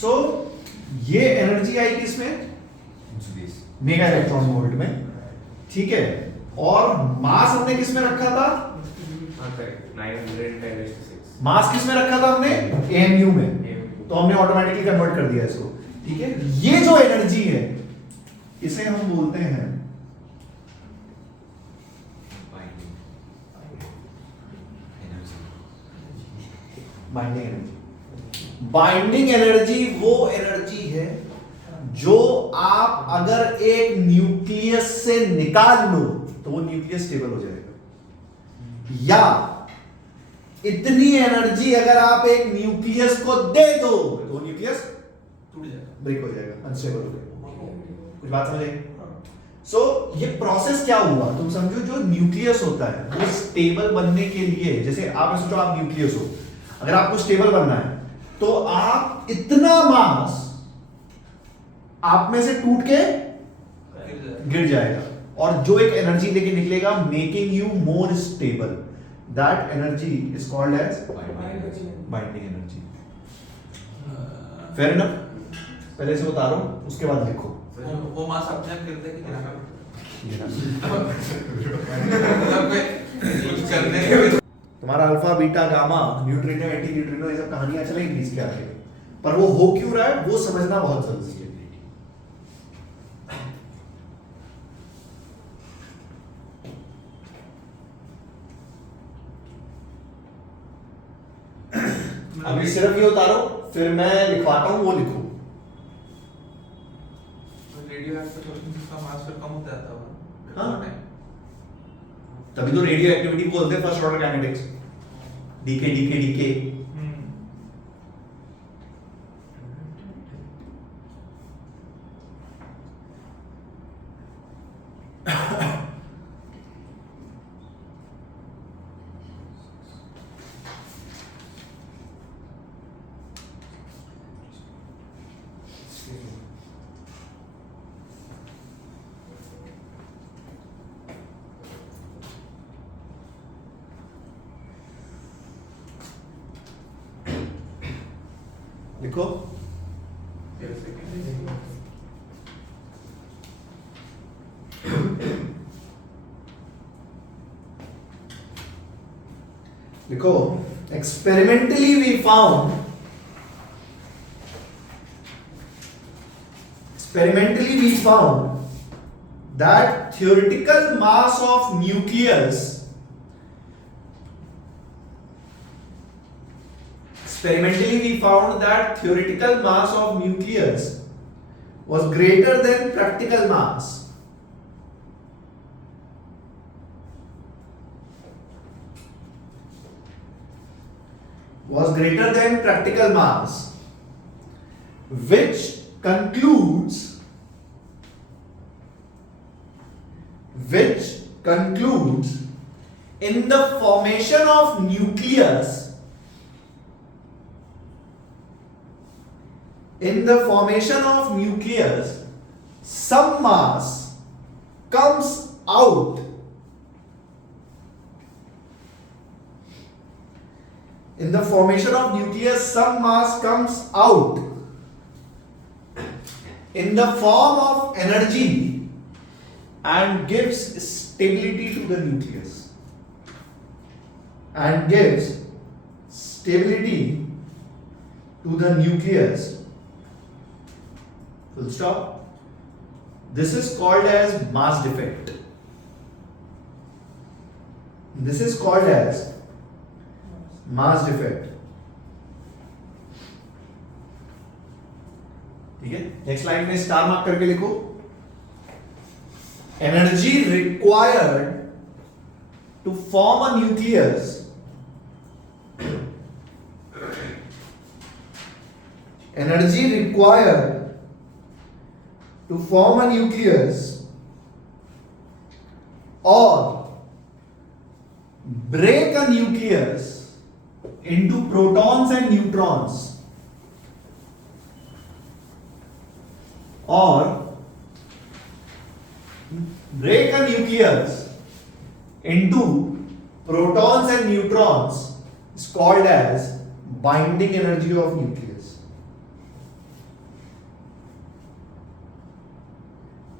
सो ये एनर्जी आई किसमें? मेगा इलेक्ट्रॉन वोल्ट में, ठीक है। और मास हमने किसमें रखा था? हाँ करेक्ट 910 to 6. मास किसमें रखा था हमने? एएमयू में। तो हमने ऑटोमेटिकली कन्वर्ट कर दिया इसको, ठीक है। ये जो एनर्जी है इसे हम बोलते हैं बाइंडिंग एनर्जी। बाइंडिंग एनर्जी वो एनर्जी है जो आप अगर एक न्यूक्लियस से निकाल लो तो वो न्यूक्लियस स्टेबल हो जाएगा, या इतनी एनर्जी अगर आप एक न्यूक्लियस को दे दो तो वो न्यूक्लियस टूट जाएगा, ब्रेक हो जाएगा, अनस्टेबल हो जाएगा। कुछ बात समझ आई? सो ये प्रोसेस क्या हुआ तुम समझो। जो न्यूक्लियस होता है वो स्टेबल बनने के लिए, जैसे आप सोचो आप न्यूक्लियस हो, अगर आपको स्टेबल बनना है तो आप इतना मास आप में से टूट के गिर जाएगा, और जो एक एनर्जी लेके निकलेगा making you more stable, that energy is called as binding energy. Fair enough? पहले से बता रहा हूं, उसके बाद लिखो। वो मास अपने आप गिरता है कि गिराना कुछ करने के तुम्हारा alpha beta gamma neutrino anti neutrino ये सब कहानियां चलेंगी इसके आगे, पर वो हो क्यों रहा है वो समझना बहुत जरूरी है। अभी सिर्फ ये उतारो, फिर मैं लिखवाता हूं, वो लिखो। रेडियो एक्टिव सॉल्यूशन का मास फिर कम होता जाता होगा। हाँ। टाइम तभी तो रेडियो एक्टिविटी बोलते हैं first order kinetics, decay decay decay. लिखो लिखो experimentally we found that theoretical mass of nucleus was greater than practical mass. Which concludes in the formation of nucleus. In the formation of nucleus, some mass comes out. In the formation of nucleus, some mass comes out in the form of energy and gives stability to the nucleus. Full stop. This is called as mass defect. ठीक है, next line में star mark करके लिखो, energy required to form a nucleus or break a nucleus into protons and neutrons,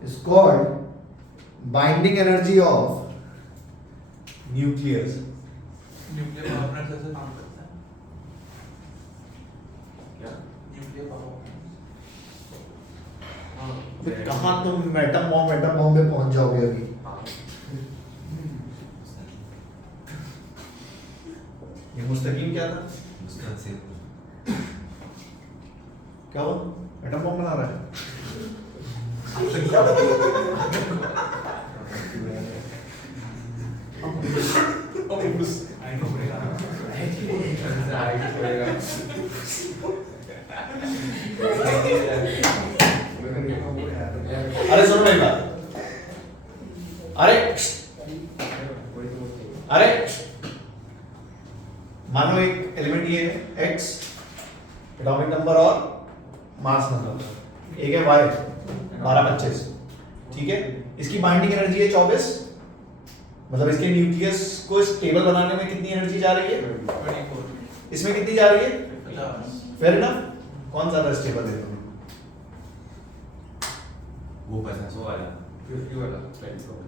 is called as binding energy of nucleus. Nuclear power plant जैसे काम करता है क्या? न्यूक्लियर पावर फिर कहाँ तुम मेटम बॉम्ब पे पहुंच जाओगे अभी? ये मुस्तकीम क्या था? क्या हुआ? एटम बॉम्ब बना रहा है? अरे सुनो मेरी बात, अरे मानो एक एलिमेंट ये है x, एटॉमिक नंबर और मास नंबर, एक है y 1225, ठीक है, इसकी बाइंडिंग एनर्जी है 24, मतलब इसके न्यूक्लियस को स्टेबल बनाने में कितनी एनर्जी जा रही है? 24 इसमें कितनी जा रही है? 50 फेयर इनफ। कौन ज्यादा स्टेबल है दोनों? वो 50 वाला 50 वाला 24 वाला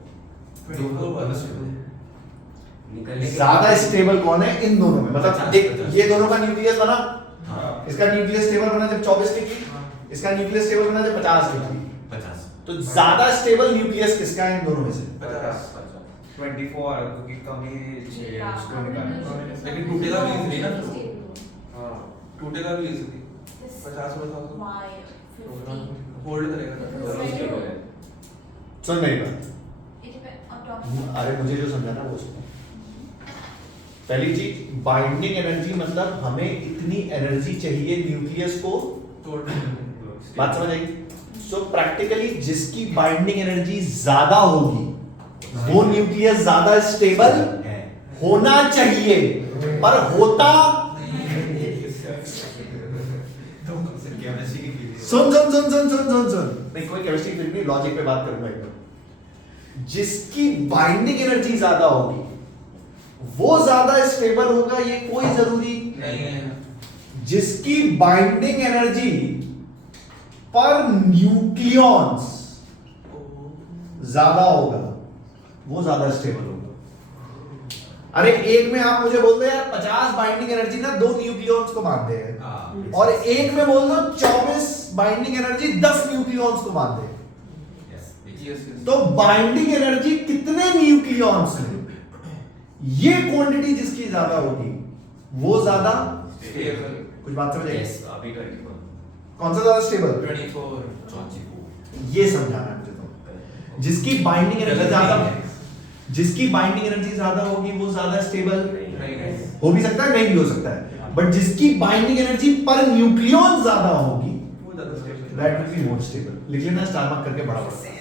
निकलने के ज्यादा बाद- स्टेबल कौन है इन दोनों में? मतलब 50, एक ये दोनों का न्यूक्लियस बना, हाँ इसका न्यूक्लियस स्टेबल बना जब 24 के की, इसका न्यूक्लियस स्टेबल बना जब 50 के की। 50 तो ज्यादा स्टेबल न्यूक्लियस किसका है इन दोनों में से? 50 24 वाला क्योंकि कमी चाहिए उसको निकालने को। लेकिन टूटेगा भी इजीली ना, हाँ टूटेगा भी इजीली 50 Why 50? होल्ड करेगा उसके बोले सुन मेरी बात, It depends. Atomic अरे मुझे जो समझाना वो सुनो। पहली चीज बाइंडिंग एनर्जी मतलब हमें इतनी एनर्जी चाहिए न्यूक्लियस को, बात समझ आई? सो प्रैक्टिकली जिसकी बाइंडिंग एनर्जी ज्यादा होगी वो न्यूक्लियस ज्यादा स्टेबल होना चाहिए, पर होता सुन सुन सुन सुन सुन सुन सुन नहीं, कोई केमिस्ट्री फील्ड नहीं, लॉजिक पे बात करूंगा एकदम। जिसकी बाइंडिंग एनर्जी ज्यादा होगी वो ज्यादा स्टेबल होगा, ये कोई जरूरी नहीं है। जिसकी बाइंडिंग एनर्जी पर न्यूक्लियॉन्स ज्यादा होगा वो ज्यादा स्टेबल होगा। अरे एक में आप मुझे बोल दो यार 50 बाइंडिंग एनर्जी ना 2 न्यूक्लियॉन्स को बांधते हैं, और एक में बोल दो 24 बाइंडिंग एनर्जी 10 न्यूक्लियॉन्स को बांधते हैं। तो बाइंडिंग एनर्जी कितने न्यूक्लियॉन्स हैं, ये क्वांटिटी जिसकी ज्यादा होगी वो ज्यादा कुछ बात समझ आई? Yes, अभी 21. कौन सा ज्यादा स्टेबल, 24 ये समझाना है मुझे। तो जिसकी बाइंडिंग एनर्जी ज्यादा, जिसकी बाइंडिंग एनर्जी ज्यादा होगी वो ज्यादा स्टेबल हो भी सकता है, नहीं भी हो सकता है, बट जिसकी बाइंडिंग एनर्जी पर न्यूक्लियॉन ज्यादा होगी that will be more stable. लिख लेना स्टार मार्क करके बड़ा बड़ा।